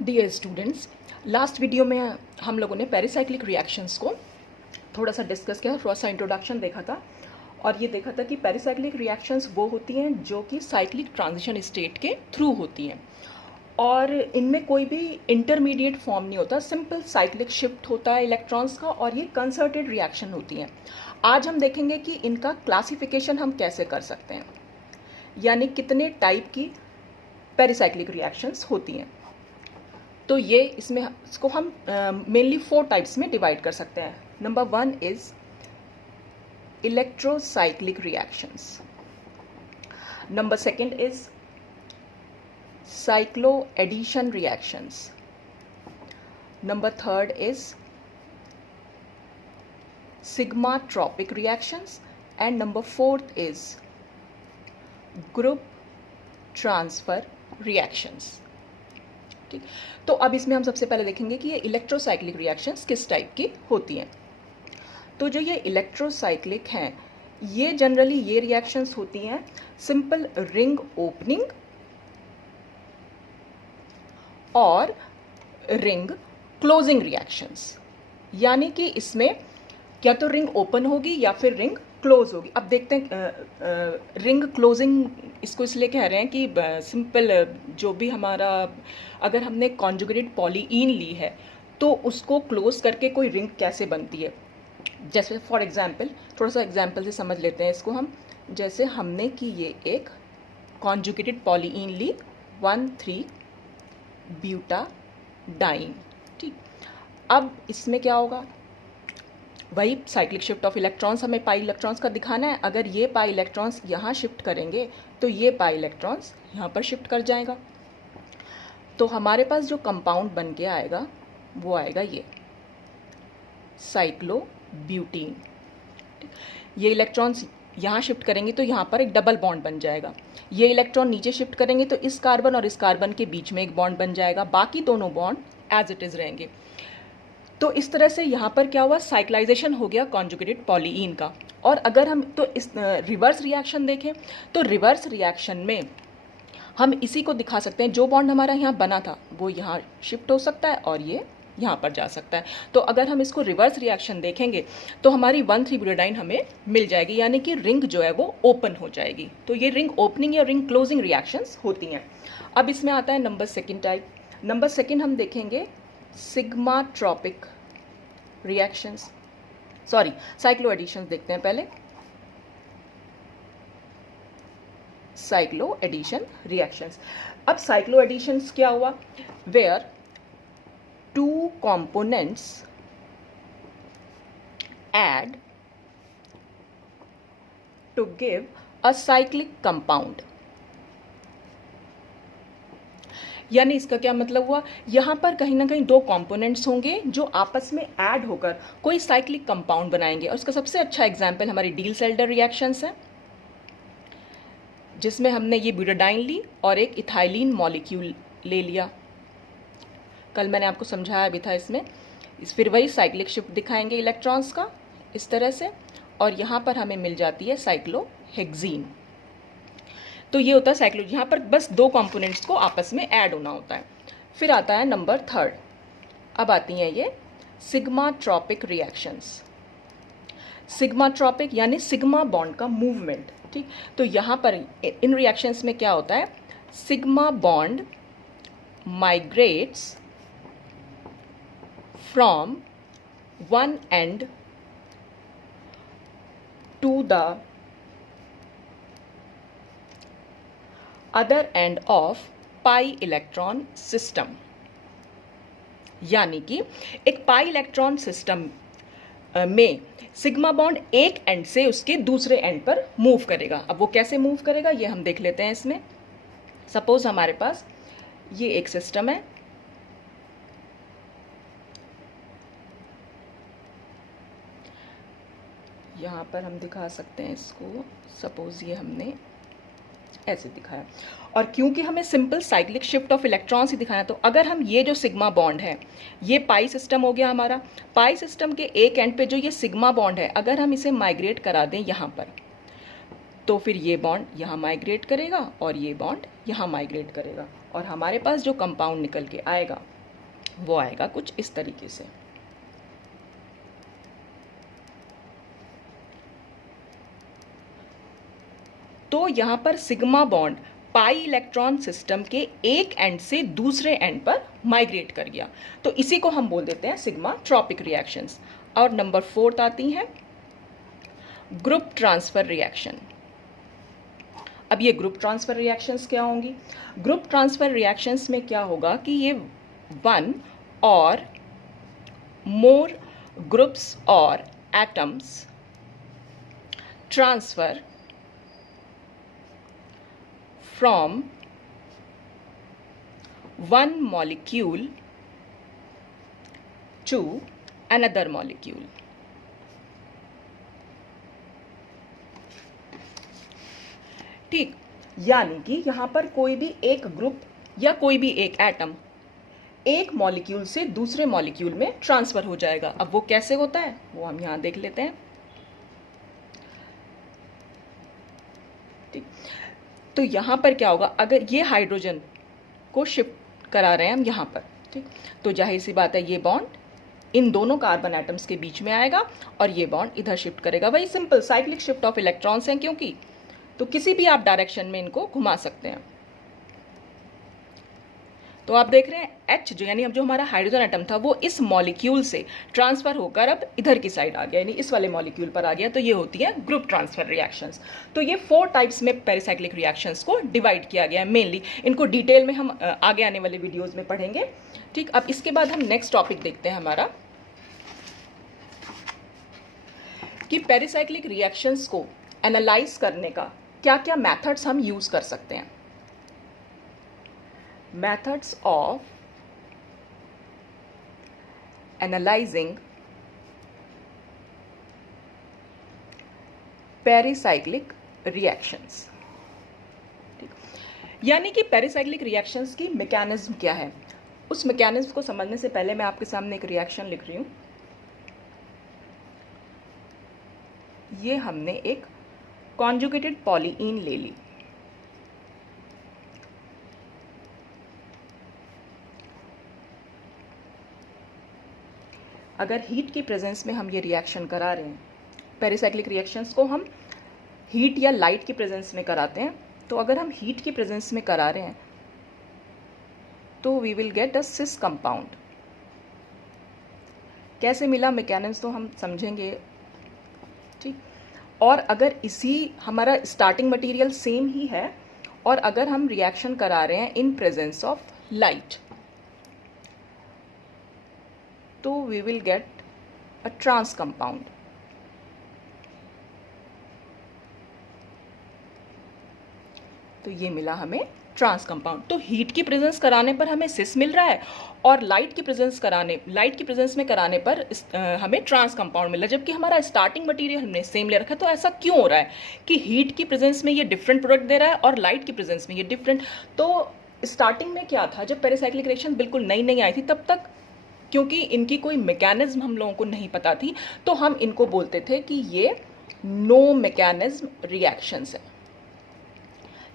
Dear students, last video में हम लोगों ने पेरिसाइक्लिक रिएक्शंस को थोड़ा सा डिस्कस किया, थोड़ा सा इंट्रोडक्शन देखा था और ये देखा था कि पेरिसाइक्लिक रिएक्शंस वो होती हैं जो कि साइक्लिक ट्रांजिशन स्टेट के थ्रू होती हैं और इनमें कोई भी इंटरमीडिएट फॉर्म नहीं होता, सिंपल साइक्लिक शिफ्ट होता है इलेक्ट्रॉन्स का और ये कंसर्टेड रिएक्शन होती हैं। आज हम देखेंगे कि इनका क्लासिफिकेशन हम कैसे कर सकते हैं, यानी कितने टाइप की पेरिसाइक्लिक रिएक्शंस होती हैं। तो ये इसको हम मेनली 4 टाइप्स में डिवाइड कर सकते हैं। Number 1 is electrocyclic reactions, number 2 is cyclo addition reactions, number 3 is sigmatropic reactions and number 4 is group transfer reactions. ठीक, तो अब इसमें हम सबसे पहले देखेंगे कि ये इलेक्ट्रोसाइक्लिक रिएक्शंस किस टाइप की होती हैं। तो जो ये इलेक्ट्रोसाइक्लिक हैं, ये जनरली ये रिएक्शंस होती हैं सिंपल रिंग ओपनिंग और रिंग क्लोजिंग रिएक्शंस, यानी कि इसमें या तो रिंग ओपन होगी या फिर रिंग क्लोज होगी। अब देखते हैं रिंग क्लोजिंग इसको इसलिए कह रहे हैं कि सिंपल जो भी हमारा अगर हमने कॉन्जुगेटेड पॉलीईन ली है तो उसको क्लोज करके कोई रिंग कैसे बनती है। जैसे फॉर एग्जांपल, थोड़ा सा एग्जांपल से समझ लेते हैं इसको हम। जैसे हमने कि ये एक कॉन्जुगेटेड पॉलीईन ली 1,3 ब्यूटाडाइन। ठीक, अब इसमें क्या होगा, वही साइक्लिक शिफ्ट ऑफ इलेक्ट्रॉन्स हमें पाई इलेक्ट्रॉन्स का दिखाना है। अगर ये पाई इलेक्ट्रॉन्स यहाँ शिफ्ट करेंगे तो ये पाई इलेक्ट्रॉन्स यहाँ पर शिफ्ट कर जाएगा। तो हमारे पास जो कंपाउंड बन के आएगा वो आएगा ये साइक्लोब्यूटीन। ये इलेक्ट्रॉन्स यहाँ शिफ्ट करेंगे तो यहाँ पर एक डबल बॉन्ड बन जाएगा। ये इलेक्ट्रॉन नीचे शिफ्ट करेंगे तो इस कार्बन और इस कार्बन के बीच में एक बॉन्ड बन जाएगा, बाकी दोनों बॉन्ड एज इट इज़ रहेंगे। तो इस तरह से यहाँ पर क्या हुआ, साइक्लाइजेशन हो गया कॉन्जुगेटेड पॉलीईन का। और अगर हम तो इस रिवर्स रिएक्शन देखें तो रिवर्स रिएक्शन में हम इसी को दिखा सकते हैं, जो बॉन्ड हमारा यहाँ बना था वो यहाँ शिफ्ट हो सकता है और ये यहाँ पर जा सकता है। तो अगर हम इसको रिवर्स रिएक्शन देखेंगे तो हमारी 1,3 ब्यूटाडाइन हमें मिल जाएगी, यानी कि रिंग जो है वो ओपन हो जाएगी। तो ये रिंग ओपनिंग या रिंग क्लोजिंग रिएक्शंस होती हैं। अब इसमें आता है नंबर 2 टाइप। नंबर 2 हम देखेंगे sigmatropic reactions, sorry cyclo additions देखते हैं पहले। Cyclo addition reactions. अब साइक्लो एडिशंस क्या हुआ, where 2 components add to give a cyclic compound। यानी इसका क्या मतलब हुआ, यहाँ पर कहीं ना कहीं 2 कंपोनेंट्स होंगे जो आपस में ऐड होकर कोई साइक्लिक कंपाउंड बनाएंगे। और उसका सबसे अच्छा एग्जांपल हमारी डील-सेल्डर रिएक्शंस है, जिसमें हमने ये ब्यूटाडाइन ली और एक इथाइलिन मॉलिक्यूल ले लिया। कल मैंने आपको समझाया भी था इसमें। फिर वही साइक्लिक शिफ्ट दिखाएंगे इलेक्ट्रॉन्स का इस तरह से, और यहाँ पर हमें मिल जाती है साइक्लोहेक्सीन। तो ये होता है साइक्लो, यहाँ पर बस 2 कंपोनेंट्स को आपस में ऐड होना होता है। फिर आता है नंबर 3। अब आती हैं ये सिग्माट्रोपिक रिएक्शंस। सिग्माट्रोपिक यानी सिग्मा बॉन्ड का मूवमेंट। ठीक, तो यहाँ पर इन रिएक्शंस में क्या होता है, sigma bond migrates from one end to the other end of pi electron system। यानी कि एक पाई इलेक्ट्रॉन सिस्टम में सिग्मा बॉन्ड एक एंड से उसके दूसरे एंड पर मूव करेगा। अब वो कैसे मूव करेगा ये हम देख लेते हैं इसमें। सपोज हमारे पास ये एक सिस्टम है, यहाँ पर हम दिखा सकते हैं इसको। सपोज ये हमने ऐसे दिखाया, और क्योंकि हमें simple cyclic shift of electrons ही दिखाना, तो अगर हम ये जो सिग्मा बॉन्ड है, ये पाई सिस्टम हो गया हमारा। पाई सिस्टम के एक एंड पे जो ये सिग्मा बॉन्ड है, अगर हम इसे माइग्रेट करा दें यहाँ पर, तो फिर ये बॉन्ड यहाँ माइग्रेट करेगा और ये बॉन्ड यहाँ माइग्रेट करेगा। और हमारे पास जो कंपाउंड निकल के आएगा वो आएगा कुछ इस तरीके से। तो यहाँ पर sigma bond pi electron system के एक एंड से दूसरे एंड पर माइग्रेट कर गया, तो इसी को हम बोल देते हैं सिग्मा ट्रॉपिक रिएक्शंस। और नंबर 4 आती हैं ग्रुप ट्रांसफर रिएक्शन। अब ये ग्रुप ट्रांसफर रिएक्शंस क्या होंगी? ग्रुप ट्रांसफर रिएक्शंस में क्या होगा कि ये वन और मोर ग्रुप्स और atoms transfer from one molecule to another molecule। ठीक, यानी कि यहां पर कोई भी एक ग्रुप या कोई भी एक एटम एक मॉलिक्यूल से दूसरे मॉलिक्यूल में ट्रांसफर हो जाएगा। अब वो कैसे होता है वो हम यहां देख लेते हैं। ठीक, तो यहाँ पर क्या होगा, अगर ये हाइड्रोजन को शिफ्ट करा रहे हैं हम यहाँ पर, ठीक, तो जाहिर सी बात है ये बॉन्ड इन दोनों कार्बन एटम्स के बीच में आएगा और ये बॉन्ड इधर शिफ्ट करेगा। वही simple cyclic shift of electrons हैं क्योंकि, तो किसी भी आप डायरेक्शन में इनको घुमा सकते हैं। तो आप देख रहे हैं H जो यानी अब जो हमारा हाइड्रोजन एटम था वो इस मॉलिक्यूल से ट्रांसफर होकर अब इधर की साइड आ गया, यानी इस वाले मॉलिक्यूल पर आ गया। तो ये होती है ग्रुप ट्रांसफर रिएक्शंस। तो ये 4 टाइप्स में पेरिसाइक्लिक रिएक्शंस को डिवाइड किया गया है मेनली। इनको डिटेल में हम आगे आने वाले वीडियोज में पढ़ेंगे। ठीक, अब इसके बाद हम नेक्स्ट टॉपिक देखते हैं हमारा कि पेरिसाइक्लिक रिएक्शंस को एनालाइज करने का क्या क्या मैथड्स हम यूज कर सकते हैं। Methods of analyzing pericyclic reactions. यानी कि पेरिसाइक्लिक रिएक्शंस की मैकेनिज्म क्या है, उस मैकेनिज्म को समझने से पहले मैं आपके सामने एक रिएक्शन लिख रही हूं। ये हमने एक कॉन्जुगेटेड पॉलीईन ले ली। अगर हीट की प्रेजेंस में हम ये रिएक्शन करा रहे हैं, पेरिसाइक्लिक रिएक्शंस को हम हीट या लाइट की प्रेजेंस में कराते हैं, तो अगर हम हीट की प्रेजेंस में करा रहे हैं तो we will get a cis compound. कैसे मिला मैकेनिज्म तो हम समझेंगे। ठीक, और अगर इसी हमारा स्टार्टिंग मटेरियल सेम ही है और अगर हम रिएक्शन करा रहे हैं इन प्रेजेंस ऑफ लाइट, तो we will get a trans compound। तो ये मिला हमें ट्रांस कंपाउंड। तो हीट की प्रेजेंस कराने पर हमें सिस मिल रहा है और लाइट की प्रेजेंस में कराने पर हमें ट्रांस कंपाउंड मिला, जबकि हमारा स्टार्टिंग मटेरियल हमने सेम ले रखा है। तो ऐसा क्यों हो रहा है कि हीट की प्रेजेंस में ये डिफरेंट प्रोडक्ट दे रहा है और लाइट की प्रेजेंस में ये डिफरेंट। तो स्टार्टिंग में क्या था, जब पेरिसाइक्लिक रिएक्शन बिल्कुल नई नई आई थी, तब तक क्योंकि इनकी कोई मैकेनिज्म हम लोगों को नहीं पता थी, तो हम इनको बोलते थे कि ये नो मैकेनिज्म रिएक्शंस है,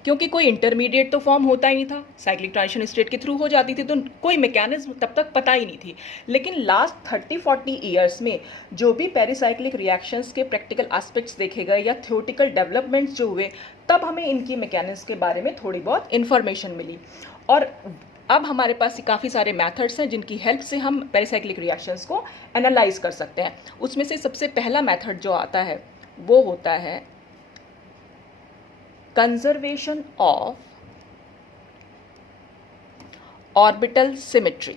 क्योंकि कोई इंटरमीडिएट तो फॉर्म होता ही नहीं था, साइक्लिक ट्रांजिशन स्टेट के थ्रू हो जाती थी, तो कोई मैकेनिज्म तब तक पता ही नहीं थी। लेकिन लास्ट 30-40 ईयर्स में जो भी पेरिसाइक्लिक रिएक्शंस के प्रैक्टिकल एस्पेक्ट्स देखे गए या थ्योरेटिकल डेवलपमेंट्स जो हुए, तब हमें इनकी मैकेनिज्म के बारे में थोड़ी बहुत इन्फॉर्मेशन मिली। और अब हमारे पास काफ़ी सारे मेथड्स हैं जिनकी हेल्प से हम पेरिसाइक्लिक रिएक्शंस को एनालाइज कर सकते हैं। उसमें से सबसे पहला मेथड जो आता है वो होता है conservation of orbital symmetry.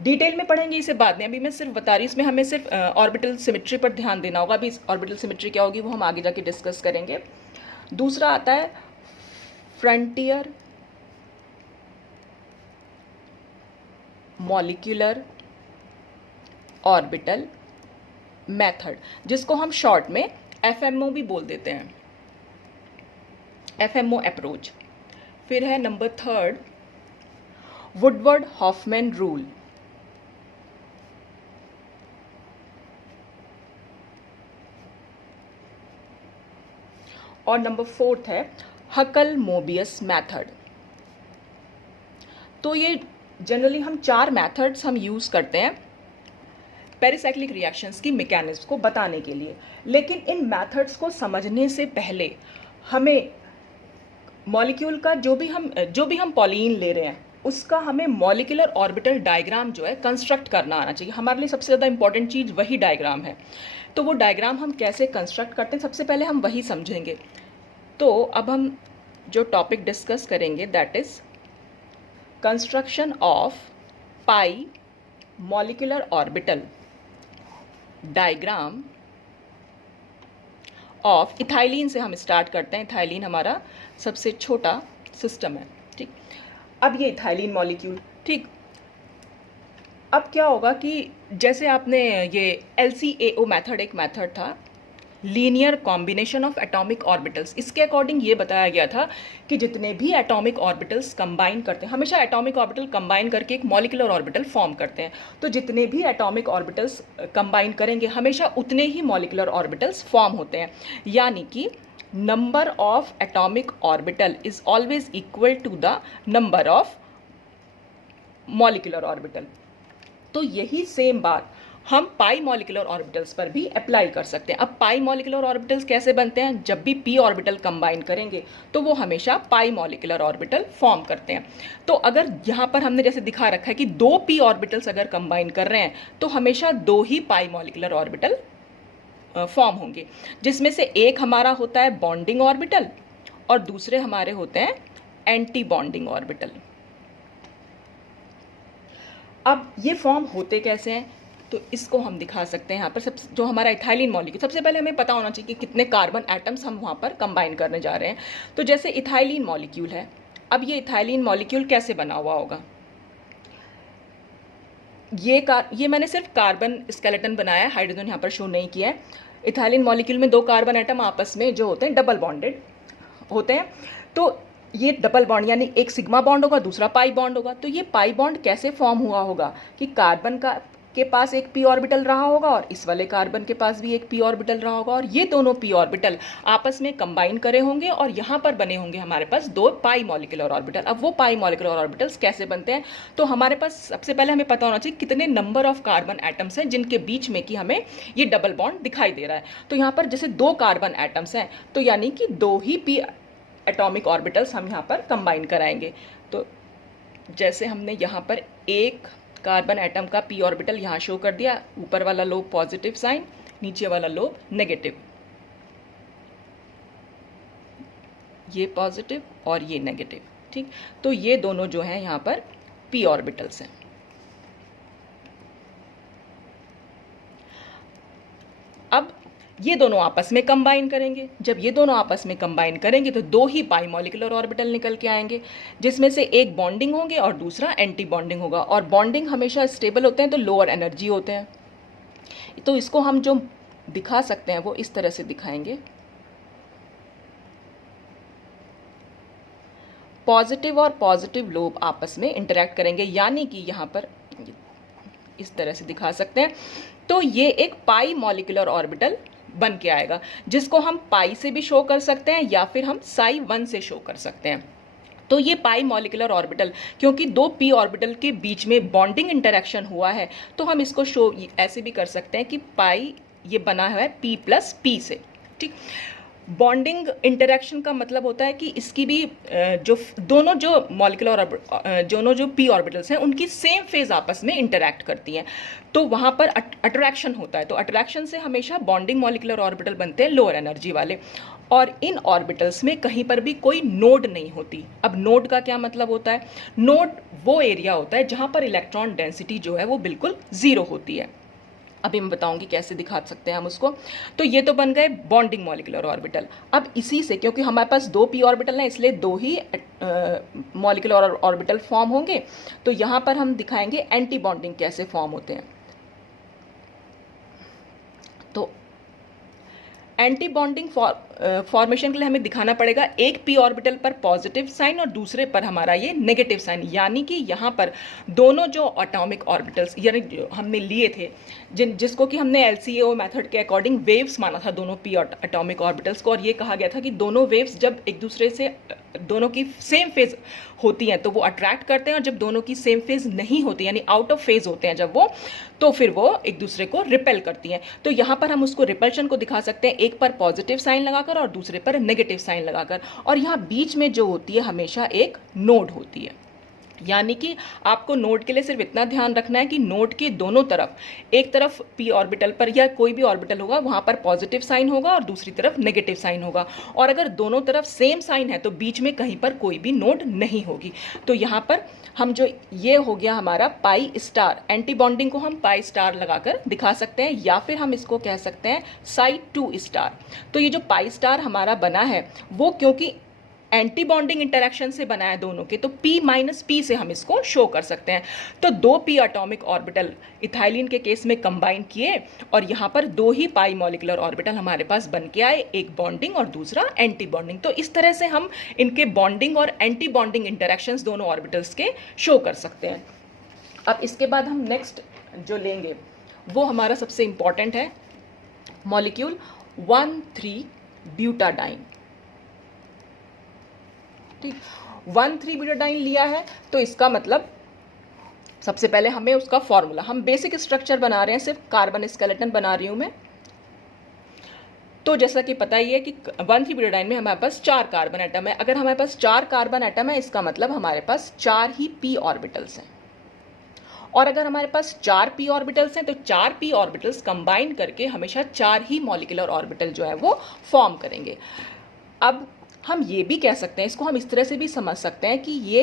Detail में पढ़ेंगे इसे बाद में, अभी मैं सिर्फ बता रही हूँ, इसमें हमें सिर्फ ऑर्बिटल सिमेट्री पर ध्यान देना होगा। अभी ऑर्बिटल सिमेट्री क्या होगी वो हम आगे जाके डिस्कस करेंगे। दूसरा आता है फ्रंटियर मॉलिक्यूलर ऑर्बिटल मेथड, जिसको हम शॉर्ट में FMO भी बोल देते हैं, FMO अप्रोच। फिर है नंबर 3 वुडवर्ड हॉफमैन रूल। और नंबर 4 है हकल मोबियस मेथड। तो ये जनरली हम 4 मेथड्स हम यूज़ करते हैं पेरिसाइक्लिक रिएक्शंस की मैकेनिज्म को बताने के लिए। लेकिन इन मेथड्स को समझने से पहले हमें मॉलिक्यूल का जो भी हम पॉलीन ले रहे हैं उसका हमें मॉलिक्यूलर ऑर्बिटल डायग्राम जो है कंस्ट्रक्ट करना आना चाहिए। हमारे लिए सबसे ज़्यादा इंपॉर्टेंट चीज़ वही डायग्राम है। तो वो डायग्राम हम कैसे कंस्ट्रक्ट करते हैं सबसे पहले हम वही समझेंगे। तो अब हम जो टॉपिक डिस्कस करेंगे that is construction of pi molecular orbital diagram of ethylene से हम स्टार्ट करते हैं। इथाइलिन हमारा सबसे छोटा सिस्टम है, ठीक। अब ये इथाइलिन मॉलिक्यूल, ठीक। अब क्या होगा कि जैसे आपने ये LCAO मेथड एक मेथड था, linear combination of atomic orbitals. इसके अकॉर्डिंग ये बताया गया था कि जितने भी एटॉमिक ऑर्बिटल्स कंबाइन करते हैं, हमेशा एटॉमिक ऑर्बिटल कंबाइन करके एक मॉलिक्यूलर ऑर्बिटल फॉर्म करते हैं। तो जितने भी एटॉमिक ऑर्बिटल्स कंबाइन करेंगे हमेशा उतने ही मॉलिक्यूलर ऑर्बिटल्स फॉर्म होते हैं। यानी कि number of atomic orbital is always equal to the number of molecular orbital. तो यही सेम बात हम पाई मॉलिक्यूलर ऑर्बिटल्स पर भी अप्लाई कर सकते हैं। अब पाई मॉलिक्यूलर ऑर्बिटल्स कैसे बनते हैं? जब भी p ऑर्बिटल कंबाइन करेंगे तो वो हमेशा पाई मॉलिक्यूलर ऑर्बिटल फॉर्म करते हैं। तो अगर यहाँ पर हमने जैसे दिखा रखा है कि 2 p ऑर्बिटल्स अगर कंबाइन कर रहे हैं तो हमेशा 2 ही पाई मॉलिक्यूलर ऑर्बिटल फॉर्म होंगे, जिसमें से एक हमारा होता है बॉन्डिंग ऑर्बिटल और दूसरे हमारे होते हैं एंटी बॉन्डिंग ऑर्बिटल। अब ये फॉर्म होते कैसे हैं तो इसको हम दिखा सकते हैं यहाँ पर। जो हमारा इथाइलिन मॉलिक्यूल, सबसे पहले हमें पता होना चाहिए कि कितने कार्बन एटम्स हम वहाँ पर कंबाइन करने जा रहे हैं। तो जैसे इथाइलिन मॉलिक्यूल है, अब ये इथाइलिन मॉलिक्यूल कैसे बना हुआ होगा? ये मैंने सिर्फ कार्बन स्केलेटन बनाया है, हाइड्रोजन यहाँ पर शो नहीं किया है। इथाइलिन मॉलिक्यूल में 2 कार्बन एटम आपस में जो होते हैं डबल बॉन्डेड होते हैं। तो ये डबल बॉन्ड यानी एक सिग्मा बॉन्ड होगा, दूसरा पाई बॉन्ड होगा। तो ये पाई बॉन्ड कैसे फॉर्म हुआ होगा कि कार्बन के पास एक p ऑर्बिटल रहा होगा और इस वाले कार्बन के पास भी एक p ऑर्बिटल रहा होगा और ये दोनों p ऑर्बिटल आपस में कंबाइन करे होंगे और यहाँ पर बने होंगे हमारे पास 2 पाई मॉलिक्यूलर ऑर्बिटल। अब वो पाई मॉलिक्यूलर ऑर्बिटल्स कैसे बनते हैं? तो हमारे पास सबसे पहले हमें पता होना चाहिए कितने नंबर ऑफ कार्बन एटम्स हैं जिनके बीच में कि हमें ये डबल बॉन्ड दिखाई दे रहा है। तो यहाँ पर जैसे 2 कार्बन एटम्स हैं तो यानी कि 2 ही p एटॉमिक ऑर्बिटल्स हम यहाँ पर कंबाइन कराएंगे। तो जैसे हमने यहाँ पर एक कार्बन एटम का p ऑर्बिटल यहाँ शो कर दिया, ऊपर वाला लोब पॉजिटिव साइन, नीचे वाला लोब नेगेटिव, ये पॉजिटिव और ये नेगेटिव, ठीक। तो ये दोनों जो हैं यहाँ पर p ऑर्बिटल्स हैं। अब ये दोनों आपस में कंबाइन करेंगे। जब ये दोनों आपस में कंबाइन करेंगे तो 2 ही पाई मॉलिक्यूलर ऑर्बिटल निकल के आएंगे, जिसमें से एक बॉन्डिंग होंगे और दूसरा एंटी बॉन्डिंग होगा। और बॉन्डिंग हमेशा स्टेबल होते हैं तो लोअर एनर्जी होते हैं। तो इसको हम जो दिखा सकते हैं वो इस तरह से दिखाएंगे। पॉजिटिव और पॉजिटिव लोब आपस में इंटरेक्ट करेंगे, यानी कि यहाँ पर इस तरह से दिखा सकते हैं। तो ये एक पाई मॉलिक्यूलर ऑर्बिटल बन के आएगा, जिसको हम पाई से भी शो कर सकते हैं या फिर हम साई 1 से शो कर सकते हैं। तो ये पाई मॉलिक्यूलर ऑर्बिटल, क्योंकि 2 p ऑर्बिटल के बीच में बॉन्डिंग इंटरेक्शन हुआ है तो हम इसको शो ऐसे भी कर सकते हैं कि पाई ये बना हुआ है p प्लस p से, ठीक। बॉन्डिंग इंटरेक्शन का मतलब होता है कि इसकी भी जो दोनों जो मॉलिक्यूलर दोनों जो p ऑर्बिटल्स हैं उनकी सेम फेज आपस में इंटरैक्ट करती हैं, तो वहाँ पर अट्रैक्शन होता है। तो अट्रैक्शन से हमेशा बॉन्डिंग मॉलिक्यूलर ऑर्बिटल बनते हैं लोअर एनर्जी वाले, और इन ऑर्बिटल्स में कहीं पर भी कोई नोड नहीं होती। अब नोड का क्या मतलब होता है? नोड वो एरिया होता है जहाँ पर इलेक्ट्रॉन डेंसिटी जो है वो बिल्कुल 0 होती है। अभी मैं बताऊंगी कैसे दिखा सकते हैं हम उसको। तो ये तो बन गए बॉन्डिंग मॉलिक्यूलर ऑर्बिटल। अब इसी से, क्योंकि हमारे पास 2 p ऑर्बिटल हैं इसलिए 2 ही मॉलिक्यूलर ऑर्बिटल फॉर्म होंगे। तो यहाँ पर हम दिखाएंगे एंटी बॉन्डिंग कैसे फॉर्म होते हैं। तो एंटी बॉन्डिंग फॉर्मेशन के लिए हमें दिखाना पड़ेगा एक p ऑर्बिटल पर पॉजिटिव साइन और दूसरे पर हमारा ये नेगेटिव साइन, यानी कि यहाँ पर दोनों जो एटॉमिक ऑर्बिटल्स यानी जो हमने लिए थे जिसको कि हमने LCAO मेथड के अकॉर्डिंग वेव्स माना था दोनों p एटॉमिक ऑर्बिटल्स को, और ये कहा गया था कि दोनों वेव्स जब एक दूसरे से दोनों की सेम फेज होती हैं तो वो अट्रैक्ट करते हैं, और जब दोनों की सेम फेज नहीं होती यानी आउट ऑफ फेज होते हैं जब वो, तो फिर वो एक दूसरे को रिपेल करती हैं। तो यहाँ पर हम उसको रिपल्शन को दिखा सकते हैं एक पर पॉजिटिव साइन लगाकर और दूसरे पर नेगेटिव साइन लगाकर, और यहाँ बीच में जो होती है हमेशा एक नोड होती है। यानी कि आपको नोड के लिए सिर्फ इतना ध्यान रखना है कि नोड के दोनों तरफ, एक तरफ p ऑर्बिटल पर या कोई भी ऑर्बिटल होगा वहाँ पर पॉजिटिव साइन होगा और दूसरी तरफ नेगेटिव साइन होगा, और अगर दोनों तरफ सेम साइन है तो बीच में कहीं पर कोई भी नोड नहीं होगी। तो यहाँ पर हम जो ये हो गया हमारा पाई स्टार, एंटी बॉन्डिंग को हम पाई स्टार लगाकर दिखा सकते हैं, या फिर हम इसको कह सकते हैं साइड 2 स्टार। तो ये जो पाई स्टार हमारा बना है वो क्योंकि एंटी बॉन्डिंग इंटरेक्शन से बना है दोनों के, तो p माइनस पी से हम इसको शो कर सकते हैं। तो 2 p एटॉमिक ऑर्बिटल इथाइलिन के केस में कंबाइन किए और यहाँ पर 2 ही पाई मॉलिकुलर ऑर्बिटल हमारे पास बन के आए, एक बॉन्डिंग और दूसरा एंटी बॉन्डिंग। तो इस तरह से हम इनके बॉन्डिंग और एंटी बॉन्डिंग इंटरेक्शंस दोनों ऑर्बिटल्स के शो कर सकते हैं। अब इसके बाद हम नेक्स्ट जो लेंगे वो हमारा सबसे इंपॉर्टेंट है मॉलिक्यूल 1,3 ब्यूटाडाइन। ठीक, 1,3 ब्यूटाडाइन लिया है तो इसका मतलब सबसे पहले हमें उसका फॉर्मूला, हम बेसिक स्ट्रक्चर बना रहे हैं, सिर्फ कार्बन स्केलेटन बना रही हूं मैं। तो जैसा कि पता ही है कि 1,3 ब्यूटाडाइन में हमारे पास 4 कार्बन एटम है। अगर हमारे पास 4 कार्बन एटम है इसका मतलब हमारे पास 4 ही p ऑर्बिटल्स हैं, और अगर हमारे पास 4 p ऑर्बिटल्स हैं तो 4 p ऑर्बिटल्स कंबाइन करके हमेशा 4 ही मॉलिक्यूलर ऑर्बिटल जो है वो फॉर्म करेंगे। अब हम ये भी कह सकते हैं, इसको हम इस तरह से भी समझ सकते हैं कि ये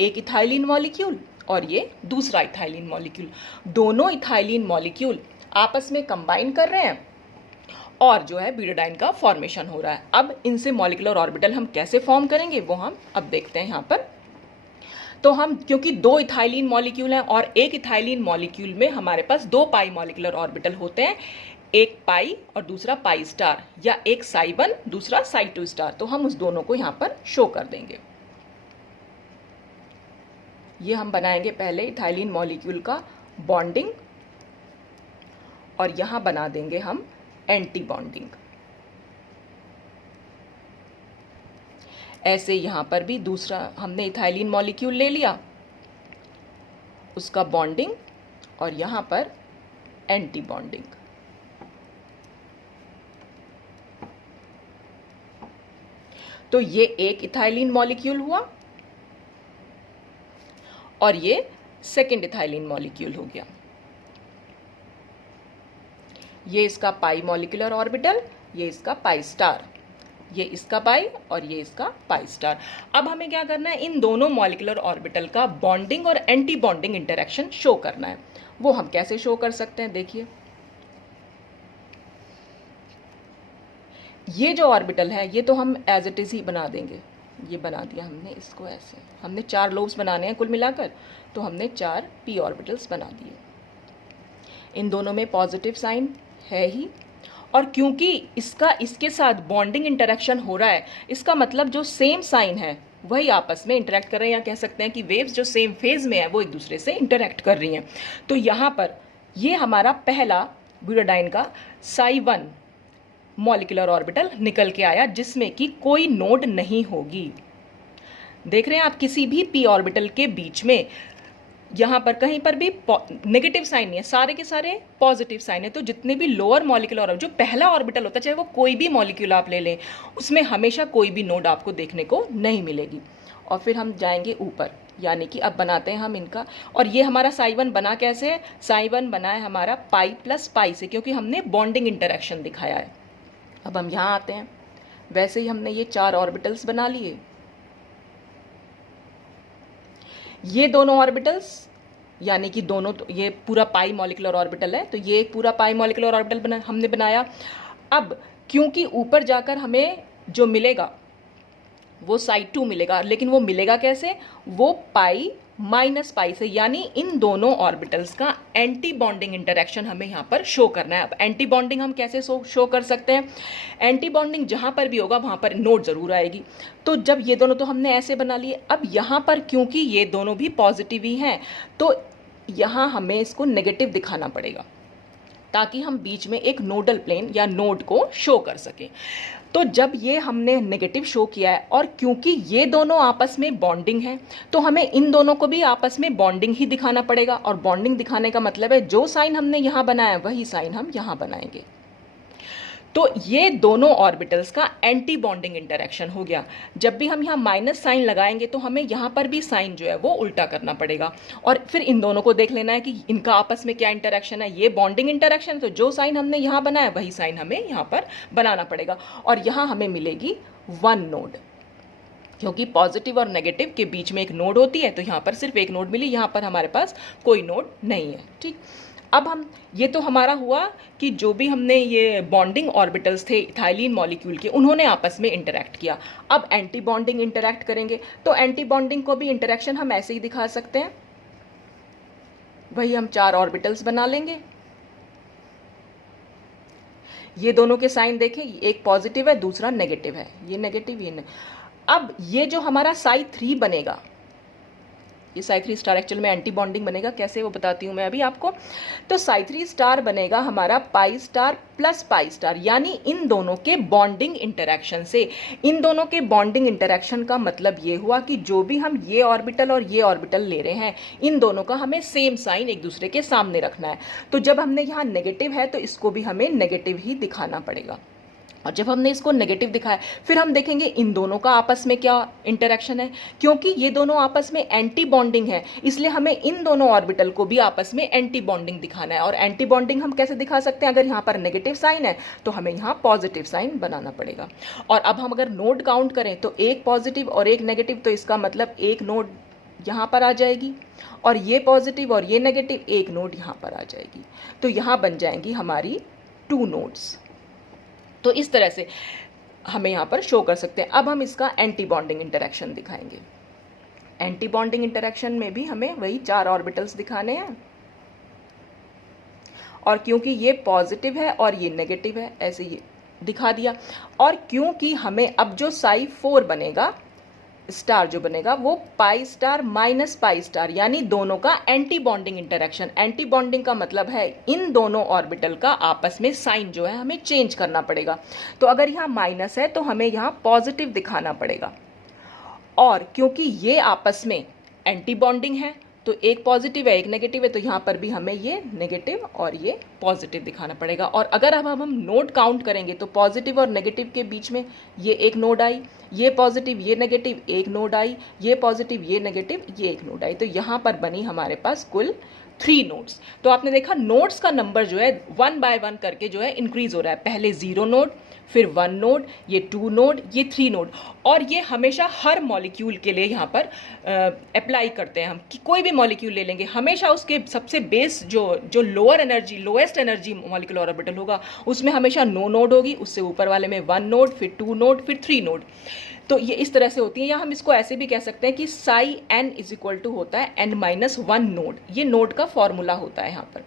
एक इथाइलिन मॉलिक्यूल और ये दूसरा इथाइलिन मॉलिक्यूल, दोनों इथाइलिन मॉलिक्यूल आपस में कंबाइन कर रहे हैं और जो है ब्यूटाडाइन का फॉर्मेशन हो रहा है। अब इनसे मॉलिक्यूलर ऑर्बिटल हम कैसे फॉर्म करेंगे वो हम अब देखते हैं यहाँ पर। तो हम क्योंकि 2 इथाइलिन मॉलिक्यूल हैं और एक इथाइलिन मॉलिक्यूल में हमारे पास 2 पाई मॉलिक्यूलर ऑर्बिटल होते हैं, एक पाई और दूसरा पाई स्टार, या एक साई 1 दूसरा साई 2 स्टार। तो हम उस दोनों को यहां पर शो कर देंगे। ये हम बनाएंगे पहले इथाइलिन मॉलिक्यूल का बॉन्डिंग और यहां बना देंगे हम एंटी बॉन्डिंग। ऐसे यहां पर भी दूसरा हमने इथाइलिन मॉलिक्यूल ले लिया, उसका बॉन्डिंग और यहां पर एंटी बॉन्डिंग। तो ये एक इथाइलिन मॉलिक्यूल हुआ और ये सेकेंड इथाइलिन मॉलिक्यूल हो गया। ये इसका पाई मॉलिक्यूलर ऑर्बिटल, ये इसका पाई स्टार, ये इसका पाई और ये इसका पाई स्टार। अब हमें क्या करना है, इन दोनों मॉलिक्यूलर ऑर्बिटल का बॉन्डिंग और एंटी बॉन्डिंग इंटरेक्शन शो करना है। वो हम कैसे शो कर सकते हैं, देखिए ये जो ऑर्बिटल है ये तो हम एज इट इज ही बना देंगे। ये बना दिया हमने इसको ऐसे, हमने 4 लोब्स बनाने हैं कुल मिलाकर, तो हमने 4 p ऑर्बिटल्स बना दिए। इन दोनों में पॉजिटिव साइन है ही, और क्योंकि इसका इसके साथ बॉन्डिंग इंटरेक्शन हो रहा है, इसका मतलब जो सेम साइन है वही आपस में इंटरेक्ट कर रहे हैं, या कह सकते हैं कि वेव्स जो सेम फेज में है वो एक दूसरे से इंटरेक्ट कर रही हैं। तो यहाँ पर ये हमारा पहला ब्यूटाडाइन का साई 1 मॉलिक्यूलर ऑर्बिटल निकल के आया, जिसमें कि कोई नोड नहीं होगी। देख रहे हैं आप, किसी भी p ऑर्बिटल के बीच में यहाँ पर कहीं पर भी नेगेटिव साइन नहीं है, सारे के सारे पॉजिटिव साइन है। तो जितने भी लोअर मॉलिक्यूलर जो पहला ऑर्बिटल होता है, चाहे वो कोई भी मॉलिक्यूल आप ले लें, उसमें हमेशा कोई भी नोड आपको देखने को नहीं मिलेगी। और फिर हम जाएंगे ऊपर, यानी कि अब बनाते हैं हम इनका, और ये हमारा साई 1 बना कैसे है, साई 1 बना है हमारा पाई प्लस पाई से, क्योंकि हमने बॉन्डिंग इंटरेक्शन दिखाया है। अब हम यहाँ आते हैं, वैसे ही हमने ये 4 ऑर्बिटल्स बना लिए। ये दोनों ऑर्बिटल्स यानी कि दोनों, ये पूरा पाई मॉलिक्यूलर ऑर्बिटल है, तो ये पूरा पाई मॉलिक्यूलर ऑर्बिटल हमने बनाया। अब क्योंकि ऊपर जाकर हमें जो मिलेगा वो साई 2 मिलेगा, लेकिन वो मिलेगा कैसे, वो पाई माइनस पाई से, यानी इन दोनों ऑर्बिटल्स का एंटी बॉन्डिंग इंटरेक्शन हमें यहाँ पर शो करना है। अब एंटी बॉन्डिंग हम कैसे शो कर सकते हैं? एंटी बॉन्डिंग जहाँ पर भी होगा वहाँ पर नोड जरूर आएगी। तो जब ये दोनों तो हमने ऐसे बना लिए, अब यहाँ पर क्योंकि ये दोनों भी पॉजिटिव ही हैं तो यहाँ हमें इसको नेगेटिव दिखाना पड़ेगा ताकि हम बीच में एक नोडल प्लेन या नोड को शो कर सकें। तो जब ये हमने नेगेटिव शो किया है और क्योंकि ये दोनों आपस में बॉन्डिंग है तो हमें इन दोनों को भी आपस में बॉन्डिंग ही दिखाना पड़ेगा। और बॉन्डिंग दिखाने का मतलब है जो साइन हमने यहाँ बनाया वही साइन हम यहाँ बनाएंगे। तो ये दोनों ऑर्बिटल्स का एंटी बॉन्डिंग इंटरेक्शन हो गया। जब भी हम यहाँ माइनस साइन लगाएंगे तो हमें यहाँ पर भी साइन जो है वो उल्टा करना पड़ेगा और फिर इन दोनों को देख लेना है कि इनका आपस में क्या इंटरेक्शन है। ये बॉन्डिंग इंटरेक्शन, तो जो साइन हमने यहाँ बनाया वही साइन हमें यहाँ पर बनाना पड़ेगा और यहाँ हमें मिलेगी वन नोड, क्योंकि पॉजिटिव और नेगेटिव के बीच में एक नोड होती है तो यहाँ पर सिर्फ एक नोड मिली, यहाँ पर हमारे पास कोई नोड नहीं है। ठीक, अब हम ये तो हमारा हुआ कि जो भी हमने ये बॉन्डिंग ऑर्बिटल्स थे इथाइलिन मॉलिक्यूल के उन्होंने आपस में इंटरैक्ट किया। अब एंटी बॉन्डिंग इंटरैक्ट करेंगे तो एंटी बॉन्डिंग को भी इंटरैक्शन हम ऐसे ही दिखा सकते हैं, वही हम 4 ऑर्बिटल्स बना लेंगे। ये दोनों के साइन देखें, एक पॉजिटिव है दूसरा नेगेटिव है, ये नेगेटिव ये अब ये जो हमारा साई 3 बनेगा, ये साई 3 स्टार एक्चुअल में एंटी बॉन्डिंग बनेगा, कैसे वो बताती हूँ मैं अभी आपको। तो साई 3 स्टार बनेगा हमारा pi star plus pi star, यानी इन दोनों के बॉन्डिंग इंटरेक्शन से। इन दोनों के बॉन्डिंग इंटरेक्शन का मतलब ये हुआ कि जो भी हम ये ऑर्बिटल और ये ऑर्बिटल ले रहे हैं इन दोनों का हमें सेम साइन एक दूसरे के सामने रखना है। तो जब हमने यहाँ नेगेटिव है तो इसको भी हमें नेगेटिव ही दिखाना पड़ेगा और जब हमने इसको नेगेटिव दिखाया फिर हम देखेंगे इन दोनों का आपस में क्या इंटरेक्शन है। क्योंकि ये दोनों आपस में एंटी बॉन्डिंग है इसलिए हमें इन दोनों ऑर्बिटल को भी आपस में एंटी बॉन्डिंग दिखाना है। और एंटी बॉन्डिंग हम कैसे दिखा सकते हैं? अगर यहाँ पर नेगेटिव साइन है तो हमें यहाँ पॉजिटिव साइन बनाना पड़ेगा। और अब हम अगर नोड काउंट करें तो एक पॉजिटिव और एक नेगेटिव, तो इसका मतलब एक नोड यहाँ पर आ जाएगी और ये पॉजिटिव और ये नेगेटिव, एक नोड यहाँ पर आ जाएगी। तो यहाँ बन जाएंगी हमारी 2 नोड्स। तो इस तरह से हमें यहाँ पर शो कर सकते हैं। अब हम इसका एंटी बॉन्डिंग इंटरेक्शन दिखाएंगे। एंटी बॉन्डिंग इंटरेक्शन में भी हमें वही 4 ऑर्बिटल्स दिखाने हैं और क्योंकि ये पॉजिटिव है और ये नेगेटिव है ऐसे ये दिखा दिया। और क्योंकि हमें अब जो साई 4 बनेगा स्टार जो बनेगा वो pi star minus pi star, यानी दोनों का anti bonding interaction. Anti bonding का मतलब है इन दोनों ऑर्बिटल का आपस में साइन जो है हमें चेंज करना पड़ेगा। तो अगर यहाँ माइनस है तो हमें यहाँ पॉजिटिव दिखाना पड़ेगा और क्योंकि ये आपस में एंटी बॉन्डिंग है तो एक पॉजिटिव है एक नेगेटिव है तो यहाँ पर भी हमें ये नेगेटिव और ये पॉजिटिव दिखाना पड़ेगा। और अगर अब हम नोड काउंट करेंगे तो पॉजिटिव और नेगेटिव के बीच में ये एक नोड आई, ये पॉजिटिव ये नेगेटिव एक नोड आई, ये पॉजिटिव ये नेगेटिव ये एक नोड आई। तो यहाँ पर बनी हमारे पास कुल 3 नोड्स। तो आपने देखा नोड्स का नंबर जो है 1 बाय 1 करके जो है इंक्रीज हो रहा है। पहले 0 नोड, फिर 1 नोड, ये 2 नोड, ये 3 नोड। और ये हमेशा हर मॉलिक्यूल के लिए यहाँ पर अप्लाई करते हैं हम कि कोई भी मॉलिक्यूल ले लेंगे हमेशा उसके सबसे बेस जो lower energy lowest energy molecular orbital होगा उसमें हमेशा नो नोड होगी, उससे ऊपर वाले में 1 नोड, फिर 2 नोड, फिर 3 नोड। तो ये इस तरह से होती है। या हम इसको ऐसे भी कह सकते हैं कि psi n is equal to होता है n-1 नोड। ये नोड का फॉर्मूला होता है यहाँ पर।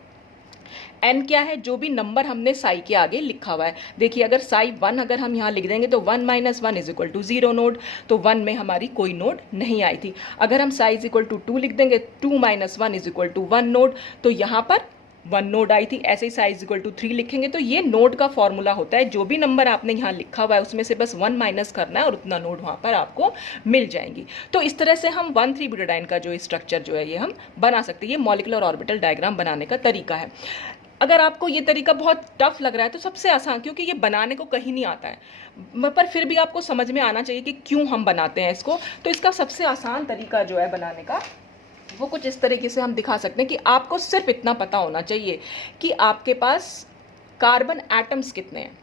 n क्या है? जो भी नंबर हमने साई के आगे लिखा हुआ है। देखिए अगर साई 1 अगर हम यहाँ लिख देंगे तो 1 - 1 इज इक्वल टू 0 नोड, तो 1 में हमारी कोई नोड नहीं आई थी। अगर हम साई इज इक्वल टू 2 लिख देंगे 2 - 1 इज इक्वल टू 1 नोड, तो यहाँ पर 1 नोड आई थी। ऐसे ही साई इज इक्वल टू 3 लिखेंगे तो ये नोड का फॉर्मूला होता है। जो भी नंबर आपने यहाँ लिखा हुआ है उसमें से बस 1 माइनस करना है और उतना नोड वहाँ पर आपको मिल जाएंगी। तो इस तरह से हम 1,3-ब्यूटाडाइन का जो स्ट्रक्चर जो है ये हम बना सकते हैं। ये मॉलिक्यूलर ऑर्बिटल डायग्राम बनाने का तरीका है। अगर आपको ये तरीका बहुत टफ लग रहा है तो सबसे आसान, क्योंकि ये बनाने को कहीं नहीं आता है पर फिर भी आपको समझ में आना चाहिए कि क्यों हम बनाते हैं इसको। तो इसका सबसे आसान तरीका जो है बनाने का वो कुछ इस तरीके से हम दिखा सकते हैं कि आपको सिर्फ इतना पता होना चाहिए कि आपके पास कार्बन एटम्स कितने हैं।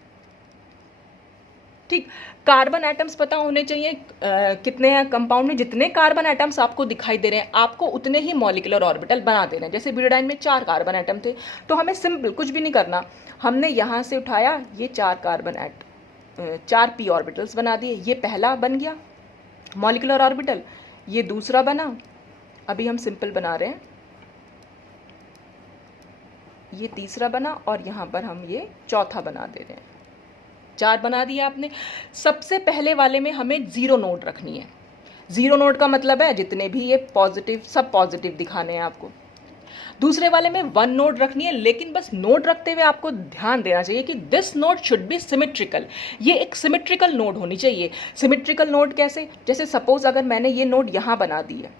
ठीक, कार्बन एटम्स पता होने चाहिए कितने हैं कंपाउंड में। जितने कार्बन एटम्स आपको दिखाई दे रहे हैं आपको उतने ही मॉलिक्यूलर ऑर्बिटल बना देने हैं। जैसे ब्यूटाडाइन में 4 कार्बन एटम थे तो हमें सिंपल कुछ भी नहीं करना, हमने यहाँ से उठाया ये 4 p ऑर्बिटल्स बना दिए। ये पहला बन गया मॉलिक्यूलर ऑर्बिटल, ये दूसरा बना अभी हम सिंपल बना रहे हैं, ये तीसरा बना और यहाँ पर हम ये चौथा बना दे रहे हैं। 4 बना दिया आपने। सबसे पहले वाले में हमें 0 नोड रखनी है। 0 नोड का मतलब है जितने भी ये पॉजिटिव, सब पॉजिटिव दिखाने हैं आपको। दूसरे वाले में 1 नोड रखनी है, लेकिन बस नोड रखते हुए आपको ध्यान देना चाहिए कि this node should be symmetrical. ये एक सिमेट्रिकल नोड होनी चाहिए। सिमेट्रिकल नोड कैसे? जैसे सपोज अगर मैंने ये नोड यहां बना दी है,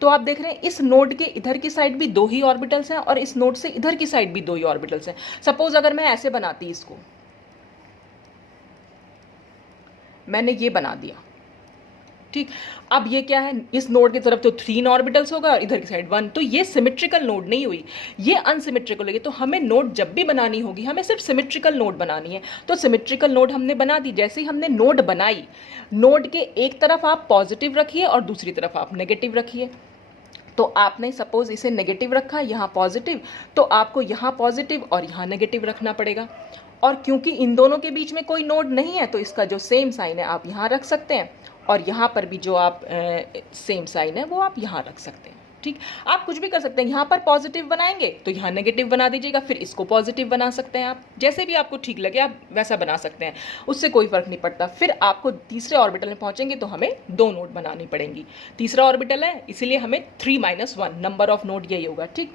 तो आप देख रहे हैं इस नोड के इधर की साइड भी 2 ही ऑर्बिटल्स हैं और इस नोड से इधर की साइड भी 2 ही ऑर्बिटल्स हैं। सपोज अगर मैं ऐसे बनाती, इसको मैंने ये बना दिया, ठीक। अब ये क्या है, इस नोड की तरफ तो 3 ऑर्बिटल्स होगा और इधर की साइड 1, तो ये सिमेट्रिकल नोड नहीं हुई, ये अनसिमेट्रिकल होगी। तो हमें नोड जब भी बनानी होगी, हमें सिर्फ सिमेट्रिकल नोड बनानी है। तो सिमेट्रिकल नोड हमने बना दी। जैसे ही हमने नोड बनाई, नोड के एक तरफ आप पॉजिटिव रखिए और दूसरी तरफ आप नेगेटिव रखिए। तो आपने सपोज इसे नेगेटिव रखा, यहाँ पॉजिटिव, तो आपको यहाँ पॉजिटिव और यहाँ नेगेटिव रखना पड़ेगा। और क्योंकि इन दोनों के बीच में कोई नोड नहीं है, तो इसका जो सेम साइन है आप यहाँ रख सकते हैं और यहाँ पर भी जो आप सेम साइन है वो आप यहाँ रख सकते हैं, ठीक। आप कुछ भी कर सकते हैं। यहाँ पर पॉजिटिव बनाएंगे तो यहाँ नेगेटिव बना दीजिएगा, फिर इसको पॉजिटिव बना सकते हैं। आप जैसे भी आपको ठीक लगे आप वैसा बना सकते हैं, उससे कोई फर्क नहीं पड़ता। फिर आपको तीसरे ऑर्बिटल में पहुंचेंगे तो हमें 2 नोड बनानी पड़ेंगी। तीसरा ऑर्बिटल है, इसीलिए हमें 3 - 1 नंबर ऑफ नोड यही होगा, ठीक।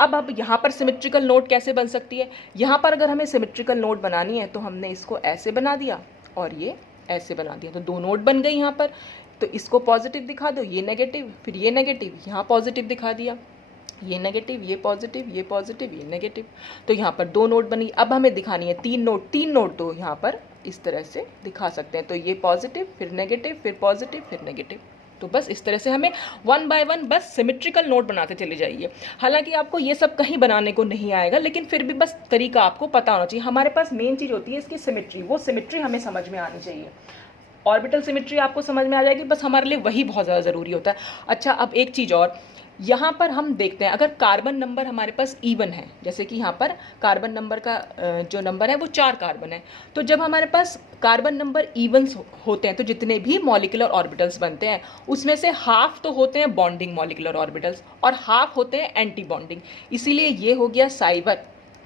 अब यहाँ पर सिमेट्रिकल नोड कैसे बन सकती है? यहाँ पर अगर हमें सिमेट्रिकल नोड बनानी है तो हमने इसको ऐसे बना दिया और ये ऐसे बना दिया, तो 2 नोड बन गई यहाँ पर। तो इसको पॉजिटिव दिखा दो, ये नेगेटिव, फिर ये नेगेटिव, यहाँ पॉजिटिव दिखा दिया, ये नेगेटिव, ये पॉजिटिव, ये पॉजिटिव, ये नेगेटिव। तो यहाँ पर 2 नोड बनी। अब हमें दिखानी है 3 नोड। 3 नोड तो यहाँ पर इस तरह से दिखा सकते हैं। तो ये पॉजिटिव, फिर नेगेटिव, फिर पॉजिटिव, फिर नेगेटिव। तो बस इस तरह से हमें 1 बाय 1 बस सिमेट्रिकल नोड बनाते चले जाइए। हालांकि आपको ये सब कहीं बनाने को नहीं आएगा, लेकिन फिर भी बस तरीका आपको पता होना चाहिए। हमारे पास मेन चीज़ होती है इसकी सिमेट्री, वो सिमेट्री हमें समझ में आनी चाहिए। ऑर्बिटल सिमेट्री आपको समझ में आ जाएगी, बस हमारे लिए वही बहुत ज़्यादा ज़रूरी होता है। अच्छा, अब एक चीज़ और, यहाँ पर हम देखते हैं अगर कार्बन नंबर हमारे पास इवन है, जैसे कि यहाँ पर कार्बन नंबर का जो नंबर है वो 4 कार्बन है, तो जब हमारे पास कार्बन नंबर इवन्स होते हैं तो जितने भी मॉलिक्यूलर ऑर्बिटल्स बनते हैं उसमें से हाफ तो होते हैं बॉन्डिंग मॉलिक्यूलर ऑर्बिटल्स और हाफ होते हैं एंटी बॉन्डिंग। इसीलिए ये हो गया साई1,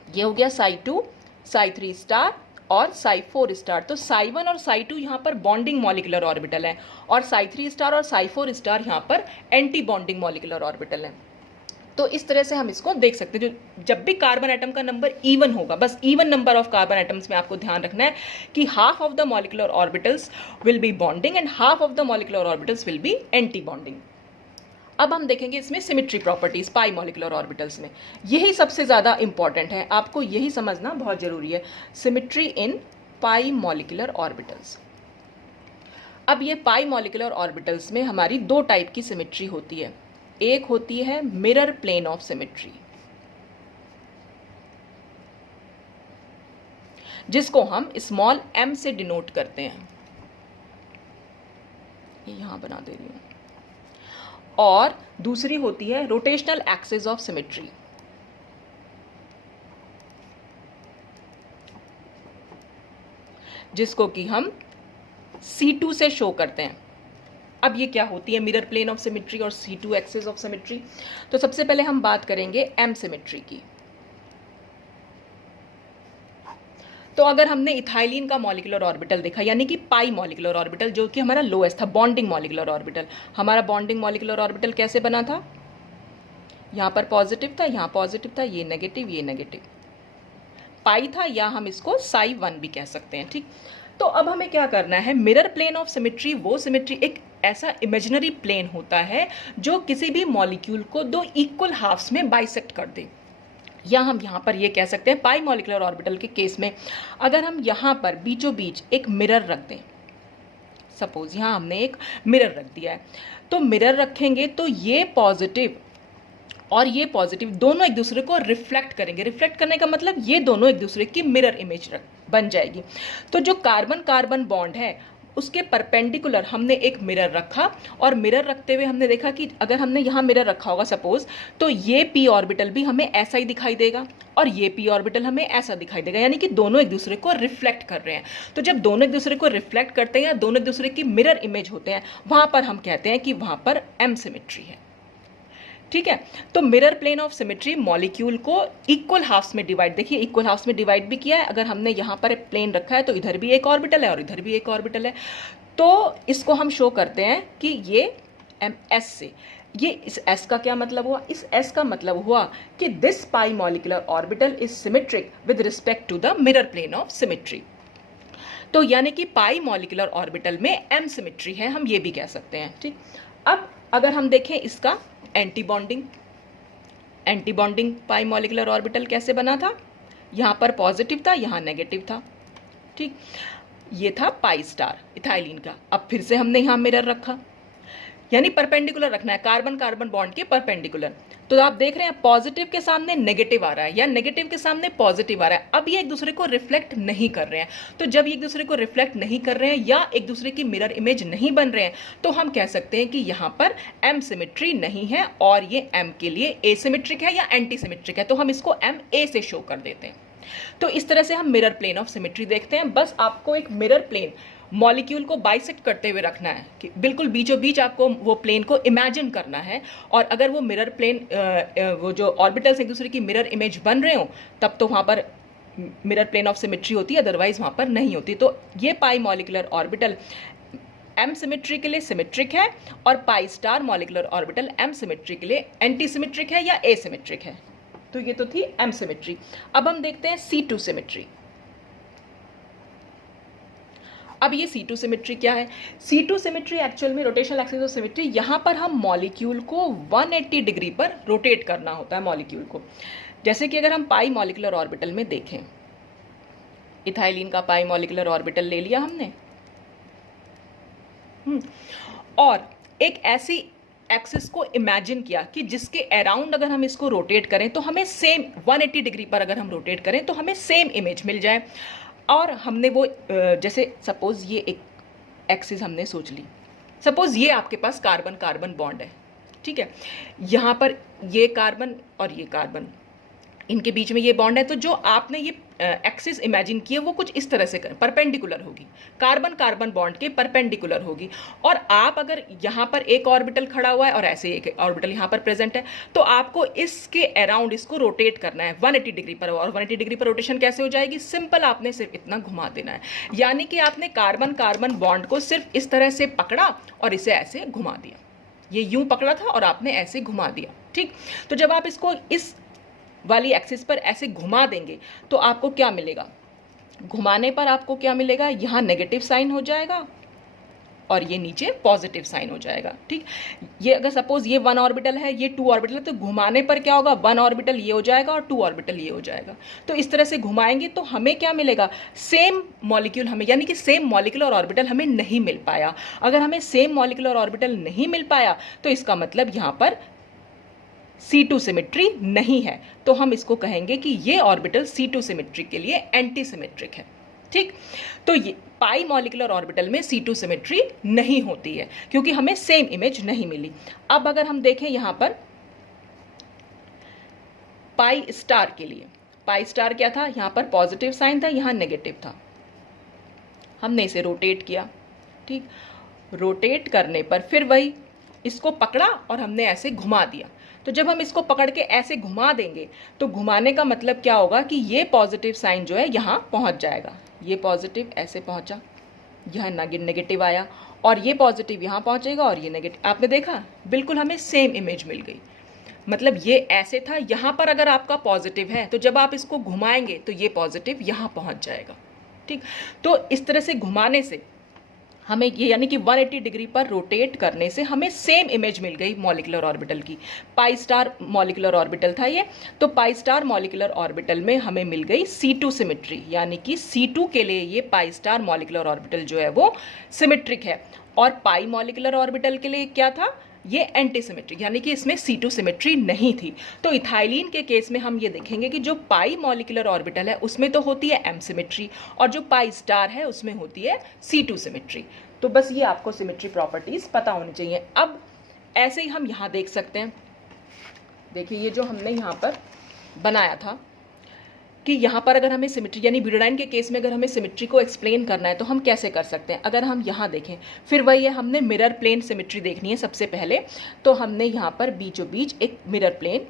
ये हो गया साई2, साई3 स्टार और साई4 स्टार। तो साई1 और साई2 यहाँ पर बॉन्डिंग मॉलिक्यूलर ऑर्बिटल है और साई3 स्टार और साई4 स्टार यहाँ पर एंटी बॉन्डिंग मॉलिक्यूलर ऑर्बिटल है। तो इस तरह से हम इसको देख सकते हैं। जो जब भी कार्बन एटम का नंबर इवन होगा, बस even number of carbon atoms में आपको ध्यान रखना है कि half of the molecular orbitals will be bonding and half of the molecular orbitals will be anti bonding. अब हम देखेंगे इसमें सिमेट्री प्रॉपर्टीज पाई मॉलिक्यूलर ऑर्बिटल्स में। यही सबसे ज़्यादा इंपॉर्टेंट है, आपको यही समझना बहुत ज़रूरी है, सिमेट्री इन पाई मॉलिक्यूलर ऑर्बिटल्स। अब ये पाई मॉलिक्यूलर ऑर्बिटल्स में हमारी 2 टाइप की सिमेट्री होती है। एक होती है मिरर प्लेन ऑफ सिमेट्री, जिसको हम स्मॉल m से डिनोट करते हैं, यहां बना दे रही हूं। और दूसरी होती है रोटेशनल एक्सिस ऑफ सिमेट्री, जिसको कि हम C2 से शो करते हैं। अब ये क्या होती है मिरर प्लेन ऑफ सिमेट्री और C2 एक्सिस ऑफ सिमेट्री? तो सबसे पहले हम बात करेंगे M सिमेट्री की। तो अगर हमने इथाइलिन का मॉलिक्यूलर ऑर्बिटल देखा, यानी कि पाई मॉलिक्यूलर ऑर्बिटल, जो कि हमारा लोएस्ट था, बॉन्डिंग मॉलिक्यूलर ऑर्बिटल। हमारा बॉन्डिंग मॉलिक्यूलर ऑर्बिटल कैसे बना था? यहाँ पर पॉजिटिव था, यहाँ पॉजिटिव था, ये नेगेटिव, ये नेगेटिव पाई था, या हम इसको साई1 भी कह सकते हैं, ठीक। तो अब हमें क्या करना है, मिरर प्लेन ऑफ सिमेट्री वो सिमेट्री एक ऐसा इमेजिनरी प्लेन होता है जो किसी भी मॉलिक्यूल को 2 इक्वल हाफ्स में बाइसेक्ट कर दे। या हम यहाँ पर ये कह सकते हैं पाई मॉलिक्यूलर ऑर्बिटल के केस में, अगर हम यहाँ पर बीचों बीच एक मिरर रख दें, सपोज यहाँ हमने एक मिरर रख दिया है, तो मिरर रखेंगे तो ये पॉजिटिव और ये पॉजिटिव दोनों एक दूसरे को रिफ्लेक्ट करेंगे। रिफ्लेक्ट करने का मतलब ये दोनों एक दूसरे की मिरर इमेज बन जाएगी। तो जो कार्बन कार्बन बॉन्ड है उसके परपेंडिकुलर हमने एक मिरर रखा, और मिरर रखते हुए हमने देखा कि अगर हमने यहाँ मिरर रखा होगा सपोज, तो ये p ऑर्बिटल भी हमें ऐसा ही दिखाई देगा और ये p ऑर्बिटल हमें ऐसा दिखाई देगा, यानी कि दोनों एक दूसरे को रिफ्लेक्ट कर रहे हैं। तो जब दोनों एक दूसरे को रिफ्लेक्ट करते हैं या दोनों एक दूसरे की मिरर इमेज होते हैं, वहां पर हम कहते हैं कि वहां पर m सिमेट्री है। ठीक है, तो mirror plane of symmetry molecule को इक्वल हाफ्स में डिवाइड, देखिए इक्वल हाफ्स में डिवाइड भी किया है। अगर हमने यहाँ पर प्लेन रखा है तो इधर भी एक ऑर्बिटल है और इधर भी एक ऑर्बिटल है, तो इसको हम शो करते हैं कि ये ms से। ये इस s का क्या मतलब हुआ? इस s का मतलब हुआ कि this pi molecular orbital is symmetric with respect to the mirror plane of symmetry. तो यानी कि पाई मॉलिक्यूलर ऑर्बिटल में m सिमेट्री है, हम ये भी कह सकते हैं। ठीक, अब अगर हम देखें इसका एंटी बॉन्डिंग पाई मॉलिक्यूलर ऑर्बिटल कैसे बना था, यहाँ पर पॉजिटिव था, यहाँ नेगेटिव था। ठीक, ये था पाई स्टार इथाइलिन का। अब फिर से हमने यहाँ मिरर रखा, यानी परपेंडिकुलर रखना है, कार्बन कार्बन बॉन्ड के परपेंडिकुलर। तो आप देख रहे हैं पॉजिटिव के सामने नेगेटिव आ रहा है या नेगेटिव के सामने पॉजिटिव आ रहा है। अब ये एक दूसरे को रिफ्लेक्ट नहीं कर रहे हैं, तो जब ये एक दूसरे को रिफ्लेक्ट नहीं कर रहे हैं या एक दूसरे की मिरर इमेज नहीं बन रहे हैं, तो हम कह सकते हैं कि यहाँ पर m सिमेट्री नहीं है और ये m के लिए एसिमेट्रिक है या एंटी सिमेट्रिक है, तो हम इसको ma से शो कर देते हैं। तो इस तरह से हम मिरर प्लेन ऑफ सिमेट्री देखते हैं। बस आपको एक मिरर प्लेन मॉलिक्यूल को बाइसेक्ट करते हुए रखना है कि बिल्कुल बीचों बीच आपको वो प्लेन को इमेजिन करना है, और अगर वो मिरर प्लेन वो जो ऑर्बिटल्स एक दूसरे की मिरर इमेज बन रहे हो तब तो वहाँ पर मिरर प्लेन ऑफ सिमेट्री होती है, अदरवाइज वहाँ पर नहीं होती। तो ये पाई मॉलिक्यूलर ऑर्बिटल m सिमेट्री के लिए सिमेट्रिक है और pi star molecular orbital m symmetry के लिए एंटी सिमेट्रिक है या एसिमेट्रिक है। तो ये तो थी m सिमेट्री। अब हम देखते हैं C2 सिमेट्री। अब ये C2 सिमेट्री क्या है? C2 सिमेट्री एक्चुअल में रोटेशनल एक्सिस ऑफ सिमेट्री, यहाँ पर हम मॉलिक्यूल को 180 डिग्री पर रोटेट करना होता है मॉलिक्यूल को। जैसे कि अगर हम पाई मॉलिक्यूलर ऑर्बिटल में देखें, इथाइलिन का पाई मॉलिक्यूलर ऑर्बिटल ले लिया हमने, और एक ऐसी एक्सिस को इमेजिन किया कि जिसके अराउंड अगर हम इसको रोटेट करें तो हमें सेम 180 डिग्री पर अगर हम रोटेट करें तो हमें सेम इमेज मिल जाए। और हमने वो जैसे सपोज ये एक एक्सिस हमने सोच ली, सपोज ये आपके पास कार्बन कार्बन बॉन्ड है, ठीक है, यहाँ पर ये कार्बन और ये कार्बन, इनके बीच में ये बॉन्ड है। तो जो आपने ये एक्सिस इमेजिन की है वो कुछ इस तरह से परपेंडिकुलर होगी, कार्बन कार्बन बॉन्ड के परपेंडिकुलर होगी। और आप अगर यहाँ पर एक ऑर्बिटल खड़ा हुआ है और ऐसे एक ऑर्बिटल यहाँ पर प्रेजेंट है, तो आपको इसके अराउंड इसको रोटेट करना है 180 डिग्री पर। और 180 डिग्री पर रोटेशन कैसे हो जाएगी? सिंपल, आपने सिर्फ इतना घुमा देना है, यानी कि आपने कार्बन कार्बन बॉन्ड को सिर्फ इस तरह से पकड़ा और इसे ऐसे घुमा दिया। ये यूं पकड़ा था और आपने ऐसे घुमा दिया, ठीक। तो जब आप इसको इस वाली एक्सिस पर ऐसे घुमा देंगे तो आपको क्या मिलेगा? घुमाने पर आपको क्या मिलेगा? यहाँ नेगेटिव साइन हो जाएगा और ये नीचे पॉजिटिव साइन हो जाएगा, ठीक। ये अगर सपोज ये 1 ऑर्बिटल है, ये 2 ऑर्बिटल है, तो घुमाने पर क्या होगा? 1 ऑर्बिटल ये हो जाएगा और 2 ऑर्बिटल ये हो जाएगा। तो इस तरह से घुमाएंगे तो हमें क्या मिलेगा? सेम मॉलिक्यूल हमें, यानी कि सेम मॉलिक्यूलर ऑर्बिटल हमें नहीं मिल पाया। अगर हमें सेम मॉलिक्यूलर ऑर्बिटल नहीं मिल पाया तो इसका मतलब यहाँ पर C2 सिमेट्री नहीं है। तो हम इसको कहेंगे कि ये ऑर्बिटल C2 सिमेट्री के लिए एंटी सिमेट्रिक है, ठीक। तो ये पाई मॉलिक्यूलर ऑर्बिटल में C2 सिमेट्री नहीं होती है क्योंकि हमें सेम इमेज नहीं मिली। अब अगर हम देखें यहाँ पर पाई स्टार के लिए, पाई स्टार क्या था? यहाँ पर पॉजिटिव साइन था, यहाँ नेगेटिव था। हमने इसे रोटेट किया, ठीक। रोटेट करने पर फिर वही इसको पकड़ा और हमने ऐसे घुमा दिया। तो जब हम इसको पकड़ के ऐसे घुमा देंगे तो घुमाने का मतलब क्या होगा कि ये पॉजिटिव साइन जो है यहाँ पहुँच जाएगा। ये पॉजिटिव ऐसे पहुँचा, यहाँ नेगेटिव आया, और ये पॉजिटिव यहाँ पहुँचेगा और ये नेगेटिव। आपने देखा, बिल्कुल हमें सेम इमेज मिल गई। मतलब ये ऐसे था, यहाँ पर अगर आपका पॉजिटिव है तो जब आप इसको घुमाएंगे तो ये पॉजिटिव यहाँ पहुँच जाएगा, ठीक। तो इस तरह से घुमाने से हमें ये, यानी कि 180 डिग्री पर रोटेट करने से हमें सेम इमेज मिल गई मॉलिक्यूलर ऑर्बिटल की। पाई स्टार मॉलिक्यूलर ऑर्बिटल था ये, तो पाई स्टार मॉलिक्यूलर ऑर्बिटल में हमें मिल गई C2 सिमेट्री, यानी कि C2 के लिए ये पाई स्टार मॉलिक्यूलर ऑर्बिटल जो है वो सिमेट्रिक है। और पाई मॉलिक्यूलर ऑर्बिटल के लिए क्या था? ये एंटी सिमेट्रिक, यानी कि इसमें C2 सिमेट्री नहीं थी। तो इथाइलिन के केस में हम ये देखेंगे कि जो पाई मॉलिक्यूलर ऑर्बिटल है उसमें तो होती है M सिमेट्री, और जो पाई स्टार है उसमें होती है C2 सिमेट्री। तो बस ये आपको सिमेट्री प्रॉपर्टीज पता होनी चाहिए। अब ऐसे ही हम यहाँ देख सकते हैं, देखिए ये जो हमने यहाँ पर बनाया था कि यहाँ पर अगर हमें सिमेट्री, यानी ब्यूटाडाइन के केस में अगर हमें सिमेट्री को एक्सप्लेन करना है तो हम कैसे कर सकते हैं। अगर हम यहाँ देखें, फिर वही है, हमने मिरर प्लेन सिमेट्री देखनी है सबसे पहले। तो हमने यहाँ पर बीचों बीच एक मिरर प्लेन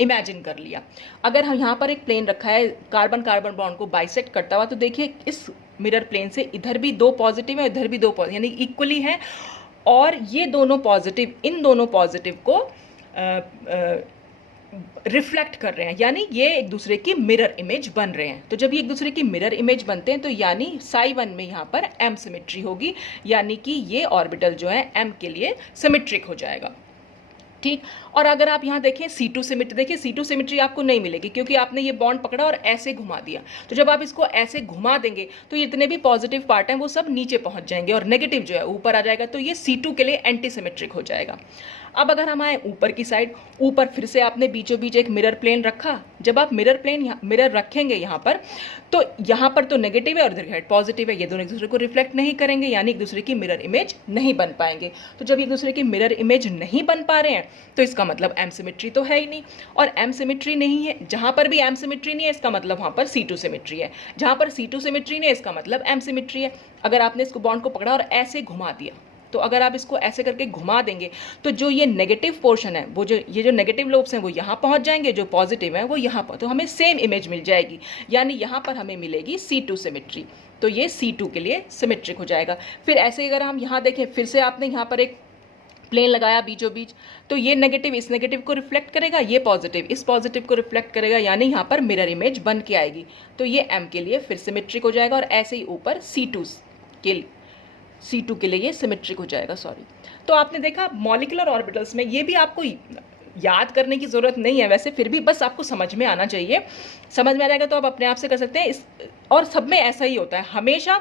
इमेजिन कर लिया। अगर हम यहाँ पर एक प्लेन रखा है कार्बन कार्बन बॉन्ड को बाइसेक्ट करता हुआ, तो देखिए इस मिरर प्लेन से इधर भी 2 पॉजिटिव है, इधर भी 2 पॉजिटिव, यानी इक्वली है। और ये दोनों पॉजिटिव इन दोनों पॉजिटिव को रिफ्लेक्ट कर रहे हैं, यानी ये एक दूसरे की मिरर इमेज बन रहे हैं। तो जब ये एक दूसरे की मिरर इमेज बनते हैं तो यानी साई1 में यहाँ पर M सिमेट्री होगी, यानी कि ये ऑर्बिटल जो है M के लिए सिमेट्रिक हो जाएगा। ठीक। और अगर आप यहाँ देखें C2 सिमेट्री, देखिए C2 सिमेट्री आपको नहीं मिलेगी क्योंकि आपने ये बॉन्ड पकड़ा और ऐसे घुमा दिया। तो जब आप इसको ऐसे घुमा देंगे तो जितने भी पॉजिटिव पार्ट हैं वो सब नीचे पहुंच जाएंगे और नेगेटिव जो है ऊपर आ जाएगा। तो ये C2 के लिए एंटी सिमेट्रिक हो जाएगा। अब अगर हम आए ऊपर की साइड, ऊपर फिर से आपने बीचों बीच एक मिरर प्लेन रखा। जब आप मिरर रखेंगे यहाँ पर, तो यहाँ पर तो नेगेटिव है और इधर पॉजिटिव है, ये दोनों एक दूसरे को रिफ्लेक्ट नहीं करेंगे, यानी एक दूसरे की मिरर इमेज नहीं बन पाएंगे। तो जब एक दूसरे की मिरर इमेज नहीं बन पा रहे हैं तो इसका मतलब M सिमेट्री तो है ही नहीं, और M सिमेट्री नहीं है, जहाँ पर भी M सिमेट्री नहीं है इसका मतलब वहाँ पर C2 सिमेट्री है, जहाँ पर C2 सिमेट्री नहीं है इसका मतलब M सिमेट्री है। अगर आपने इसको बॉन्ड को पकड़ा और ऐसे घुमा दिया, तो अगर आप इसको ऐसे करके घुमा देंगे तो जो ये नेगेटिव पोर्शन है, वो ये जो नेगेटिव लोब्स हैं वो यहाँ पहुँच जाएंगे, जो पॉजिटिव हैं वो यहाँ पर, तो हमें सेम इमेज मिल जाएगी, यानी यहाँ पर हमें मिलेगी C2 सिमेट्री। तो ये C2 के लिए सिमेट्रिक हो जाएगा। फिर ऐसे अगर हम यहाँ देखें, फिर से आपने यहाँ पर एक प्लेन लगाया बीचों बीच, तो ये नेगेटिव इस नेगेटिव को रिफ्लेक्ट करेगा, ये पॉजिटिव इस पॉजिटिव को रिफ्लेक्ट करेगा, यानी यहाँ पर मिरर इमेज बन के आएगी। तो ये M के लिए फिर सिमेट्रिक हो जाएगा, और ऐसे ही ऊपर C2 के लिए ये सिमेट्रिक हो जाएगा। तो आपने देखा मॉलिक्यूलर ऑर्बिटल्स में, ये भी आपको याद करने की ज़रूरत नहीं है वैसे, फिर भी बस आपको समझ में आना चाहिए। समझ में आ जाएगा तो आप अपने आप से कर सकते हैं। और सब में ऐसा ही होता है हमेशा।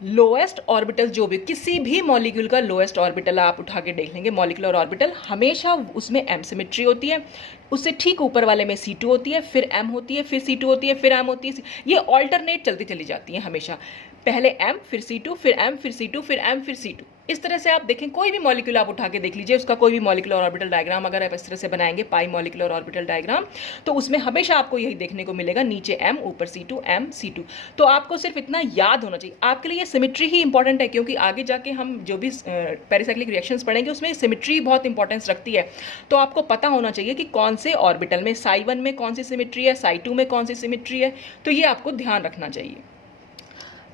लोएस्ट ऑर्बिटल जो भी, किसी भी मॉलिक्यूल का लोएस्ट ऑर्बिटल आप उठा के देख लेंगे, मॉलिक्यूलर ऑर्बिटल, हमेशा उसमें M सिमेट्री होती है। उससे ठीक ऊपर वाले में C2 होती है, फिर M होती है, फिर C2 होती है, फिर M होती है। ये ऑल्टरनेट चलती चली जाती है हमेशा, पहले M फिर C2 फिर M फिर C2 फिर M फिर C2। इस तरह से आप देखें, कोई भी मॉलिक्यूल आप उठा के देख लीजिए, उसका कोई भी मॉलिक्यूलर ऑर्बिटल डायग्राम अगर आप इस तरह से बनाएंगे, पाई मॉलिक्यूलर ऑर्बिटल डायग्राम, तो उसमें हमेशा आपको यही देखने को मिलेगा, नीचे M ऊपर C2 M C2। तो आपको सिर्फ इतना याद होना चाहिए। आपके लिए सिमेट्री ही इंपॉर्टेंट है, क्योंकि आगे जाके हम जो भी पेरिसाइक्लिक रिएक्शंस पढ़ेंगे उसमें सिमेट्री बहुत इंपॉर्टेंस रखती है। तो आपको पता होना चाहिए कि कौन से ऑर्बिटल में साई1 में कौन सी सिमेट्री है, साई2 में कौन सी सिमेट्री है, तो ये आपको ध्यान रखना चाहिए।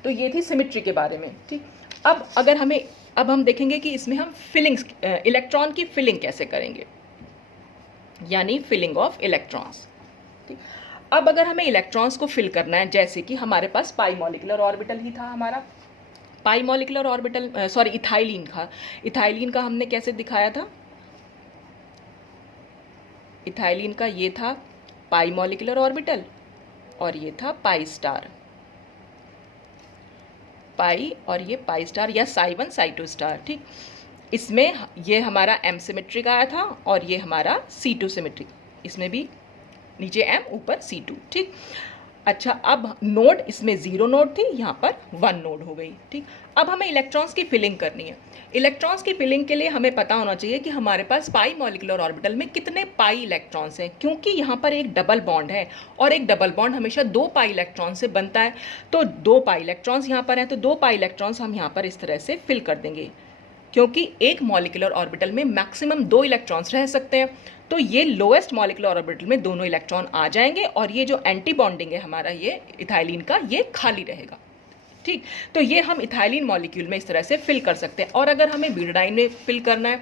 तो ये थी सिमेट्री के बारे में। ठीक। अब हम देखेंगे कि इसमें हम फिलिंग्स, इलेक्ट्रॉन की फिलिंग कैसे करेंगे, यानी फिलिंग ऑफ इलेक्ट्रॉन्स। ठीक। अब अगर हमें इलेक्ट्रॉन्स को फिल करना है, जैसे कि हमारे पास पाई मॉलिक्यूलर ऑर्बिटल ही था, हमारा पाई मॉलिक्यूलर ऑर्बिटल, इथाइलिन का हमने कैसे दिखाया था, इथाइलिन का ये था पाई मॉलिक्यूलर ऑर्बिटल और ये था पाई स्टार, पाई और ये पाई स्टार या साई1 साई2 स्टार। ठीक। इसमें ये हमारा M सिमेट्रिक आया था और ये हमारा C2 सिमेट्रिक, इसमें भी नीचे M ऊपर C2। ठीक। अच्छा, अब नोड, इसमें 0 नोड थी, यहाँ पर 1 नोड हो गई। ठीक। अब हमें इलेक्ट्रॉन्स की फिलिंग करनी है। इलेक्ट्रॉन्स की फिलिंग के लिए हमें पता होना चाहिए कि हमारे पास पाई मॉलिक्यूलर ऑर्बिटल में कितने पाई इलेक्ट्रॉन्स हैं, क्योंकि यहाँ पर एक डबल बॉन्ड है और एक डबल बॉन्ड हमेशा 2 पाई इलेक्ट्रॉन से बनता है। तो 2 पाई इलेक्ट्रॉन्स यहाँ पर हैं, तो 2 पाई इलेक्ट्रॉन्स हम यहाँ पर इस तरह से फिल कर देंगे, क्योंकि एक मॉलिक्यूलर ऑर्बिटल में मैक्सिमम 2 इलेक्ट्रॉन्स रह सकते हैं। तो ये लोएस्ट मॉलिक्यूलर ऑर्बिटल में दोनों इलेक्ट्रॉन आ जाएंगे और ये जो एंटी बॉन्डिंग है हमारा ये इथाइलिन का, ये खाली रहेगा। ठीक। तो ये हम इथाइलिन मॉलिक्यूल में इस तरह से फिल कर सकते हैं। और अगर हमें ब्यूटाडाइन में फिल करना है,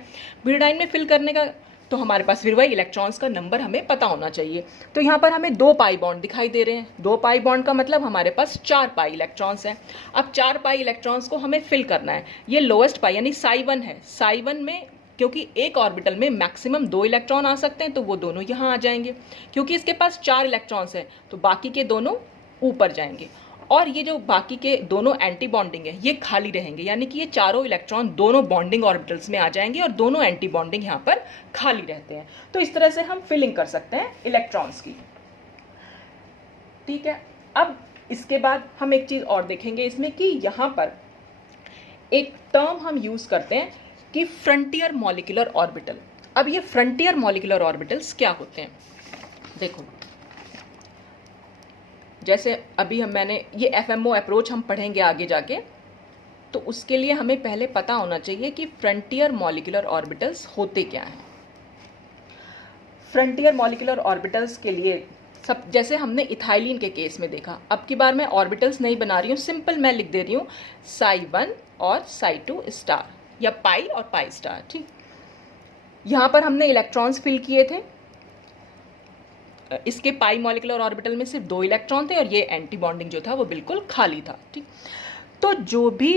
ब्यूटाडाइन में फिल करने का, तो हमारे पास फिर वही इलेक्ट्रॉन्स का नंबर हमें पता होना चाहिए। तो यहाँ पर हमें 2 पाई बॉन्ड दिखाई दे रहे हैं। 2 पाई बॉन्ड का मतलब हमारे पास 4 पाई इलेक्ट्रॉन्स हैं। अब 4 पाई इलेक्ट्रॉन्स को हमें फिल करना है। ये लोएस्ट पाई यानी साई1 है। साई1 में क्योंकि एक ऑर्बिटल में मैक्सिमम 2 इलेक्ट्रॉन आ सकते हैं, तो वो दोनों यहाँ आ जाएंगे। क्योंकि इसके पास 4 इलेक्ट्रॉन्स हैं तो बाकी के दोनों ऊपर जाएंगे। और ये जो बाकी के दोनों एंटी बॉन्डिंग है ये खाली रहेंगे, यानी कि ये चारों इलेक्ट्रॉन दोनों बॉन्डिंग ऑर्बिटल्स में आ जाएंगे और दोनों एंटी बॉन्डिंग यहाँ पर खाली रहते हैं। तो इस तरह से हम फिलिंग कर सकते हैं इलेक्ट्रॉन्स की। ठीक है, अब इसके बाद हम एक चीज़ और देखेंगे इसमें कि यहाँ पर एक टर्म हम यूज़ करते हैं कि फ्रंटियर मॉलिक्यूलर ऑर्बिटल। अब ये फ्रंटियर मॉलिक्यूलर ऑर्बिटल्स क्या होते हैं? देखो, जैसे अभी मैंने ये FMO अप्रोच हम पढ़ेंगे आगे जाके, तो उसके लिए हमें पहले पता होना चाहिए कि फ्रंटियर मॉलिक्यूलर ऑर्बिटल्स होते क्या हैं। फ्रंटियर मॉलिक्यूलर ऑर्बिटल्स के लिए सब, जैसे हमने इथाइलिन के केस में देखा, अब की बार मैं ऑर्बिटल्स नहीं बना रही हूँ, सिंपल मैं लिख दे रही हूँ psi1 और psi2 स्टार या पाई और पाई स्टार। ठीक, यहाँ पर हमने इलेक्ट्रॉन्स फिल किए थे, इसके पाई मॉलिक्यूलर ऑर्बिटल में सिर्फ 2 इलेक्ट्रॉन थे और ये एंटी बॉन्डिंग जो था वो बिल्कुल खाली था। ठीक, तो जो भी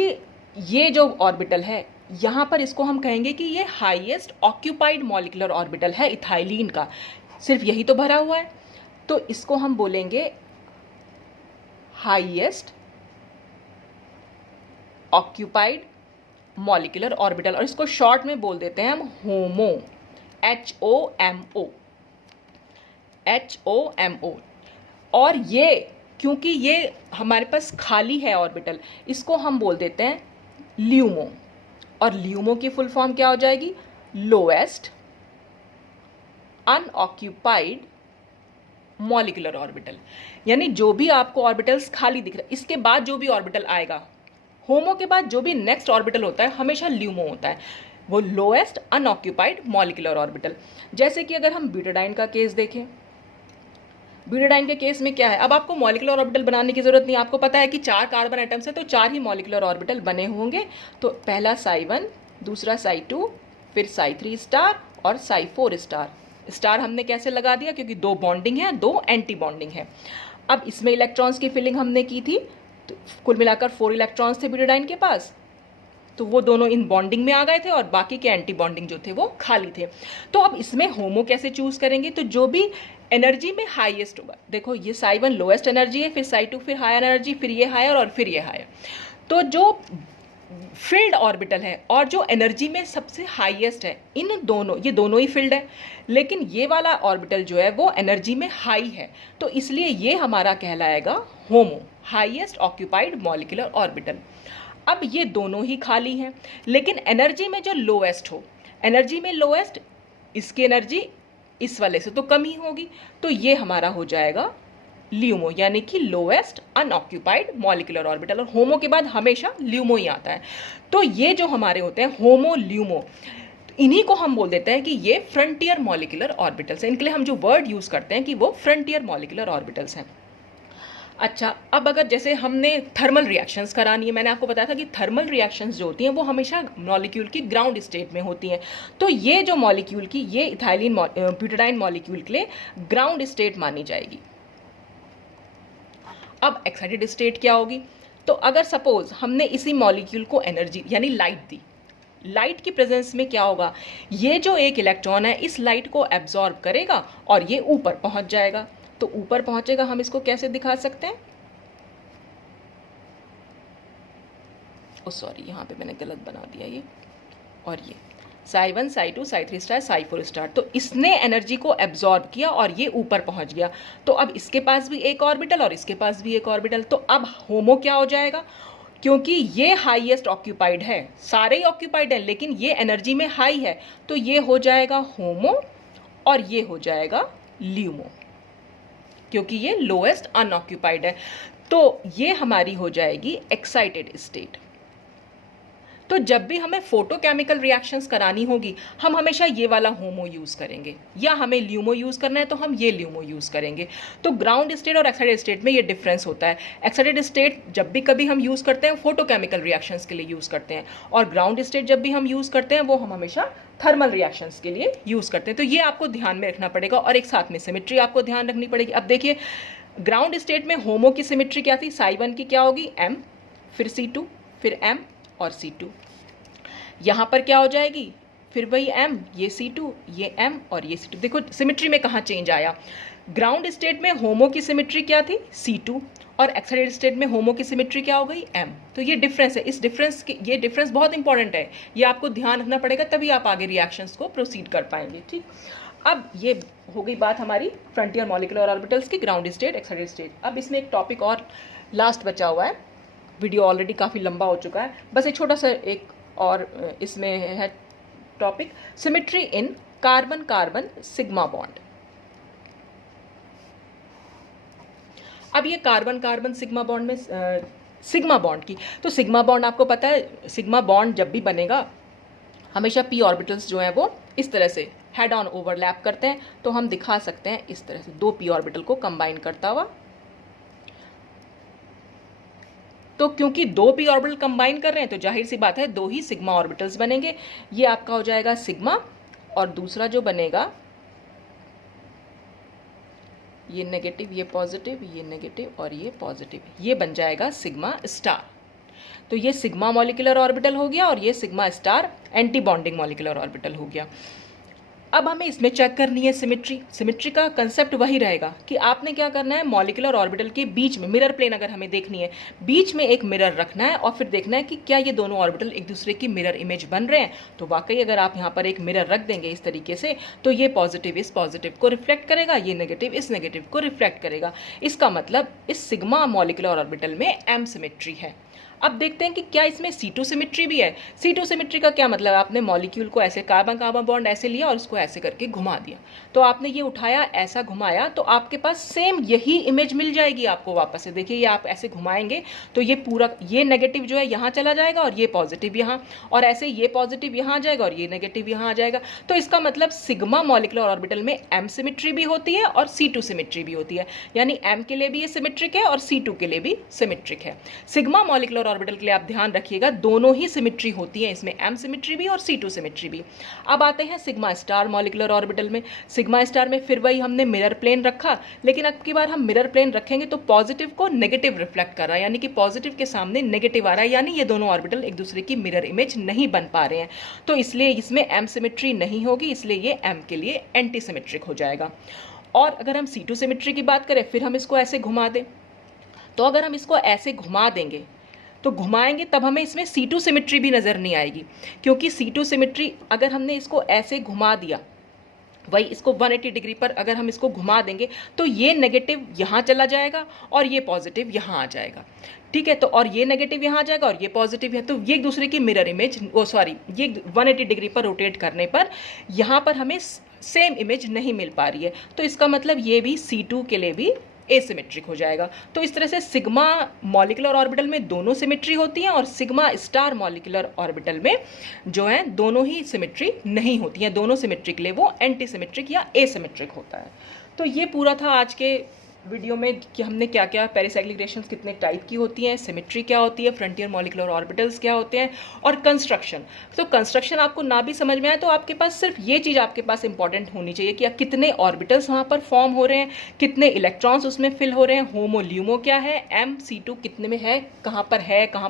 ये जो ऑर्बिटल है यहाँ पर इसको हम कहेंगे कि ये हाईएस्ट ऑक्यूपाइड मॉलिक्यूलर ऑर्बिटल है इथाइलिन का, सिर्फ यही तो भरा हुआ है, तो इसको हम बोलेंगे हाईएस्ट ऑक्यूपाइड मॉलिक्यूलर ऑर्बिटल, और इसको शॉर्ट में बोल देते हैं हम होमो, HOMO। और ये क्योंकि ये हमारे पास खाली है ऑर्बिटल, इसको हम बोल देते हैं ल्यूमो, और ल्यूमो की फुल फॉर्म क्या हो जाएगी? Lowest unoccupied molecular orbital. यानी जो भी आपको ऑर्बिटल्स खाली दिख रहा है, इसके बाद जो भी ऑर्बिटल आएगा, होमो के बाद जो भी नेक्स्ट ऑर्बिटल होता है हमेशा ल्यूमो होता है, वो लोएस्ट अनऑक्यूपाइड मॉलिक्यूलर ऑर्बिटल। जैसे कि अगर हम ब्यूटाडाइन का केस देखें, ब्यूटाडाइन के केस में क्या है, अब आपको मॉलिक्यूलर ऑर्बिटल बनाने की जरूरत नहीं, आपको पता है कि 4 कार्बन एटम्स है तो 4 ही मॉलिक्यूलर ऑर्बिटल बने होंगे। तो पहला psi1, दूसरा psi2, फिर psi3 स्टार और psi4 स्टार। स्टार हमने कैसे लगा दिया? क्योंकि 2 बॉन्डिंग है, 2 एंटी बॉन्डिंग है। अब इसमें इलेक्ट्रॉन्स की फिलिंग हमने की थी, तो कुल मिलाकर 4 इलेक्ट्रॉन्स थे ब्यूटाडाइन के पास, तो वो दोनों इन बॉन्डिंग में आ गए थे और बाकी के एंटी बॉन्डिंग जो थे वो खाली थे। तो अब इसमें होमो कैसे चूज करेंगे? तो जो भी एनर्जी में हाईएस्ट होगा, देखो ये psi1 लोएस्ट एनर्जी है, फिर psi2 फिर हायर एनर्जी, फिर ये हायर और फिर ये हायर। तो जो फील्ड ऑर्बिटल है और जो एनर्जी में सबसे हाईएस्ट है, इन दोनों, ये दोनों ही फील्ड है, लेकिन ये वाला ऑर्बिटल जो है वो एनर्जी में हाई है, तो इसलिए ये हमारा कहलाएगा होमो, हाईएस्ट ऑक्यूपाइड मॉलिक्यूलर ऑर्बिटल। अब ये दोनों ही खाली हैं, लेकिन एनर्जी में जो लोएस्ट हो, एनर्जी में लोएस्ट, इसकी एनर्जी इस वाले से तो कम ही होगी, तो ये हमारा हो जाएगा ल्यूमो, यानी कि लोएस्ट अनऑक्यूपाइड मॉलिक्यूलर ऑर्बिटल। और होमो के बाद हमेशा ल्यूमो ही आता है। तो ये जो हमारे होते हैं होमो ल्यूमो, इन्हीं को हम बोल देते हैं कि ये फ्रंटियर मॉलिक्यूलर ऑर्बिटल्स हैं। इनके लिए हम जो वर्ड यूज करते हैं कि वो फ्रंटियर मॉलिक्यूलर ऑर्बिटल्स हैं। अच्छा, अब अगर जैसे हमने थर्मल रिएक्शंस करानी है, मैंने आपको बताया था कि थर्मल रिएक्शंस जो होती हैं वो हमेशा मॉलिक्यूल की ग्राउंड स्टेट में होती हैं। तो ये जो मॉलिक्यूल की, ये इथाइलिन ब्यूटाडाइन मॉलिक्यूल के लिए ग्राउंड स्टेट मानी जाएगी। अब एक्साइटेड स्टेट क्या होगी? तो अगर सपोज हमने इसी मॉलिक्यूल को एनर्जी यानी लाइट दी, लाइट की प्रेजेंस में क्या होगा? ये जो एक इलेक्ट्रॉन है इस लाइट को एब्जॉर्ब करेगा और ये ऊपर पहुंच जाएगा। तो ऊपर पहुंचेगा, हम इसको कैसे दिखा सकते हैं? ओ सॉरी, यहां पे मैंने गलत बना दिया ये, और ये psi1 psi2 psi3 star psi4 star. तो इसने एनर्जी को एब्जॉर्ब किया और ये ऊपर पहुंच गया। तो अब इसके पास भी एक ऑर्बिटल और इसके पास भी एक ऑर्बिटल। तो अब होमो क्या हो जाएगा? क्योंकि ये हाईएस्ट ऑक्यूपाइड है, सारे ही ऑक्यूपाइड हैं, लेकिन ये एनर्जी में हाई है, तो ये हो जाएगा होमो और ये हो जाएगा ल्यूमो, क्योंकि ये लोएस्ट अनऑक्यूपाइड है। तो ये हमारी हो जाएगी एक्साइटेड स्टेट। तो जब भी हमें फोटोकेमिकल रिएक्शंस करानी होगी, हम हमेशा ये वाला होमो यूज करेंगे, या हमें ल्यूमो यूज करना है तो हम ये ल्यूमो यूज करेंगे। तो ग्राउंड स्टेट और एक्साइटेड स्टेट में ये डिफरेंस होता है। एक्साइटेड स्टेट जब भी कभी हम यूज करते हैं फोटोकेमिकल रिएक्शंस के लिए यूज करते हैं, और ग्राउंड स्टेट जब भी हम यूज करते हैं वो हम हमेशा थर्मल रिएक्शंस के लिए यूज करते हैं। तो ये आपको ध्यान में रखना पड़ेगा, और एक साथ में सिमेट्री आपको ध्यान रखनी पड़ेगी। अब देखिए, ग्राउंड स्टेट में होमो की सिमेट्री क्या थी? psi1 की क्या होगी? m, फिर c2, फिर m और c2। यहाँ पर क्या हो जाएगी? फिर वही m, ये C2, ये m और ये C2। देखो सिमेट्री में कहाँ चेंज आया। ग्राउंड स्टेट में होमो की सिमेट्री क्या थी, C2, और एक्साइटेड स्टेट में होमो की सिमेट्री क्या हो गई, m। तो ये डिफरेंस है। इस डिफरेंस की, ये डिफरेंस बहुत इंपॉर्टेंट है, ये आपको ध्यान रखना पड़ेगा, तभी आप आगे रिएक्शंस को प्रोसीड कर पाएंगे। ठीक, अब ये हो गई बात हमारी फ्रंटियर मॉलिक्यूलर ऑर्बिटल्स की, ग्राउंड स्टेट, एक्साइटेड स्टेट। अब इसमें एक टॉपिक और लास्ट बचा हुआ है, वीडियो ऑलरेडी काफ़ी लंबा हो चुका है, बस एक छोटा सा एक और इसमें है टॉपिक, सिमेट्री इन कार्बन कार्बन सिग्मा बॉन्ड। अब ये कार्बन कार्बन सिग्मा बॉन्ड में सिग्मा बॉन्ड की, तो सिग्मा बॉन्ड आपको पता है, सिग्मा बॉन्ड जब भी बनेगा हमेशा p ऑर्बिटल्स जो है वो इस तरह से हेड ऑन ओवरलैप करते हैं। तो हम दिखा सकते हैं इस तरह से दो p ऑर्बिटल को कंबाइन करता हुआ। तो क्योंकि दो p ऑर्बिटल कंबाइन कर रहे हैं तो जाहिर सी बात है दो ही सिग्मा ऑर्बिटल्स बनेंगे। ये आपका हो जाएगा सिग्मा, और दूसरा जो बनेगा ये नेगेटिव, ये पॉजिटिव, ये नेगेटिव और ये पॉजिटिव, ये बन जाएगा सिग्मा स्टार। तो ये सिग्मा मॉलिक्यूलर ऑर्बिटल हो गया और ये sigma star anti bonding molecular orbital हो गया। अब हमें इसमें चेक करनी है सिमेट्री। सिमेट्री का कंसेप्ट वही रहेगा कि आपने क्या करना है, मॉलिक्यूलर ऑर्बिटल के बीच में मिरर प्लेन अगर हमें देखनी है, बीच में एक मिरर रखना है और फिर देखना है कि क्या ये दोनों ऑर्बिटल एक दूसरे की मिरर इमेज बन रहे हैं। तो वाकई अगर आप यहाँ पर एक मिरर रख देंगे इस तरीके से, तो ये पॉजिटिव इस पॉजिटिव को रिफ्लेक्ट करेगा, ये नेगेटिव इस नेगेटिव को रिफ्लेक्ट करेगा। इसका मतलब इस सिग्मा मॉलिक्यूलर ऑर्बिटल में एम सिमेट्री है। अब देखते हैं कि क्या इसमें C2 सिमेट्री भी है। C2 सिमेट्री का क्या मतलब, आपने मॉलिक्यूल को ऐसे कार्बन कार्बन बॉन्ड ऐसे लिया और उसको ऐसे करके घुमा दिया, तो आपने ये उठाया ऐसा घुमाया, तो आपके पास सेम यही इमेज मिल जाएगी आपको वापस से। देखिए ये आप ऐसे घुमाएंगे तो ये पूरा, ये नेगेटिव जो है यहाँ चला जाएगा और ये पॉजिटिव यहाँ, और ऐसे ये पॉजिटिव यहाँ आ जाएगा और ये नेगेटिव यहाँ आ जाएगा। तो इसका मतलब सिग्मा मॉलिक्यूलर ऑर्बिटल में M सिमेट्री भी होती है और C2 सिमेट्री भी होती है, यानी M के लिए भी ये सिमेट्रिक है और C2 के लिए भी सिमेट्रिक है। सिग्मा मॉलिक्यूलर ऑर्बिटल के लिए आप ध्यान रखिएगा दोनों ही सिमेट्री होती है, इसमें M सिमेट्री भी और C2 सिमेट्री भी। अब आते हैं सिग्मा स्टार मॉलिक्यूलर ऑर्बिटल में। सिग्मा स्टार में फिर वही हमने मिरर प्लेन रखा, लेकिन अब की बार हम मिरर प्लेन रखेंगे तो पॉजिटिव को नेगेटिव रिफ्लेक्ट कर रहा है, यानी कि पॉजिटिव के सामने नेगेटिव आ रहा है, यानी ये दोनों ऑर्बिटल एक दूसरे की मिरर इमेज नहीं बन पा रहे हैं। तो इसलिए इसमें M सिमेट्री नहीं होगी, इसलिए ये M के लिए एंटी सिमेट्रिक हो जाएगा। और अगर हम C2 सिमेट्री की बात करें, फिर हम इसको ऐसे घुमा दें, तो अगर हम इसको ऐसे घुमा देंगे तो घुमाएंगे तब हमें इसमें C2 सिमेट्री भी नज़र नहीं आएगी, क्योंकि C2 सिमेट्री अगर हमने इसको ऐसे घुमा दिया, वही इसको 180 डिग्री पर अगर हम इसको घुमा देंगे तो ये नेगेटिव यहाँ चला जाएगा और ये पॉजिटिव यहाँ आ जाएगा। ठीक है, तो और ये नेगेटिव यहाँ आ जाएगा और ये पॉजिटिव है, तो ये एक दूसरे की मिरर इमेज, ये 180 डिग्री पर रोटेट करने पर यहाँ पर हमें सेम इमेज नहीं मिल पा रही है। तो इसका मतलब ये भी C2 के लिए भी एसिमेट्रिक हो जाएगा। तो इस तरह से सिग्मा मॉलिक्यूलर ऑर्बिटल में दोनों सिमेट्री होती हैं और सिग्मा स्टार मॉलिक्यूलर ऑर्बिटल में जो है दोनों ही सिमेट्री नहीं होती हैं। दोनों सिमेट्री के लिए वो एंटी सिमेट्रिक या एसिमेट्रिक होता है। तो ये पूरा था आज के वीडियो में कि हमने क्या क्या पेरिसाइक्लिक रिएक्शंस कितने टाइप की होती हैं, सिमेट्री क्या होती है, फ्रंटियर मॉलिक्यूलर ऑर्बिटल्स क्या होते हैं, और कंस्ट्रक्शन। तो कंस्ट्रक्शन आपको ना भी समझ में आए तो आपके पास सिर्फ ये चीज़ आपके पास इंपॉर्टेंट होनी चाहिए कि कितने ऑर्बिटल्स वहाँ पर फॉर्म हो रहे हैं, कितने इलेक्ट्रॉन्स उसमें फिल हो रहे हैं, होमो ल्यूमो क्या है, MC2 कितने में है, कहाँ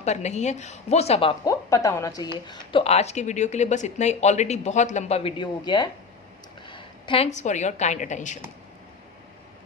पर नहीं है, वो सब आपको पता होना चाहिए। तो आज के वीडियो के लिए बस इतना ही, ऑलरेडी बहुत लंबा वीडियो हो गया है। Thanks for your kind attention.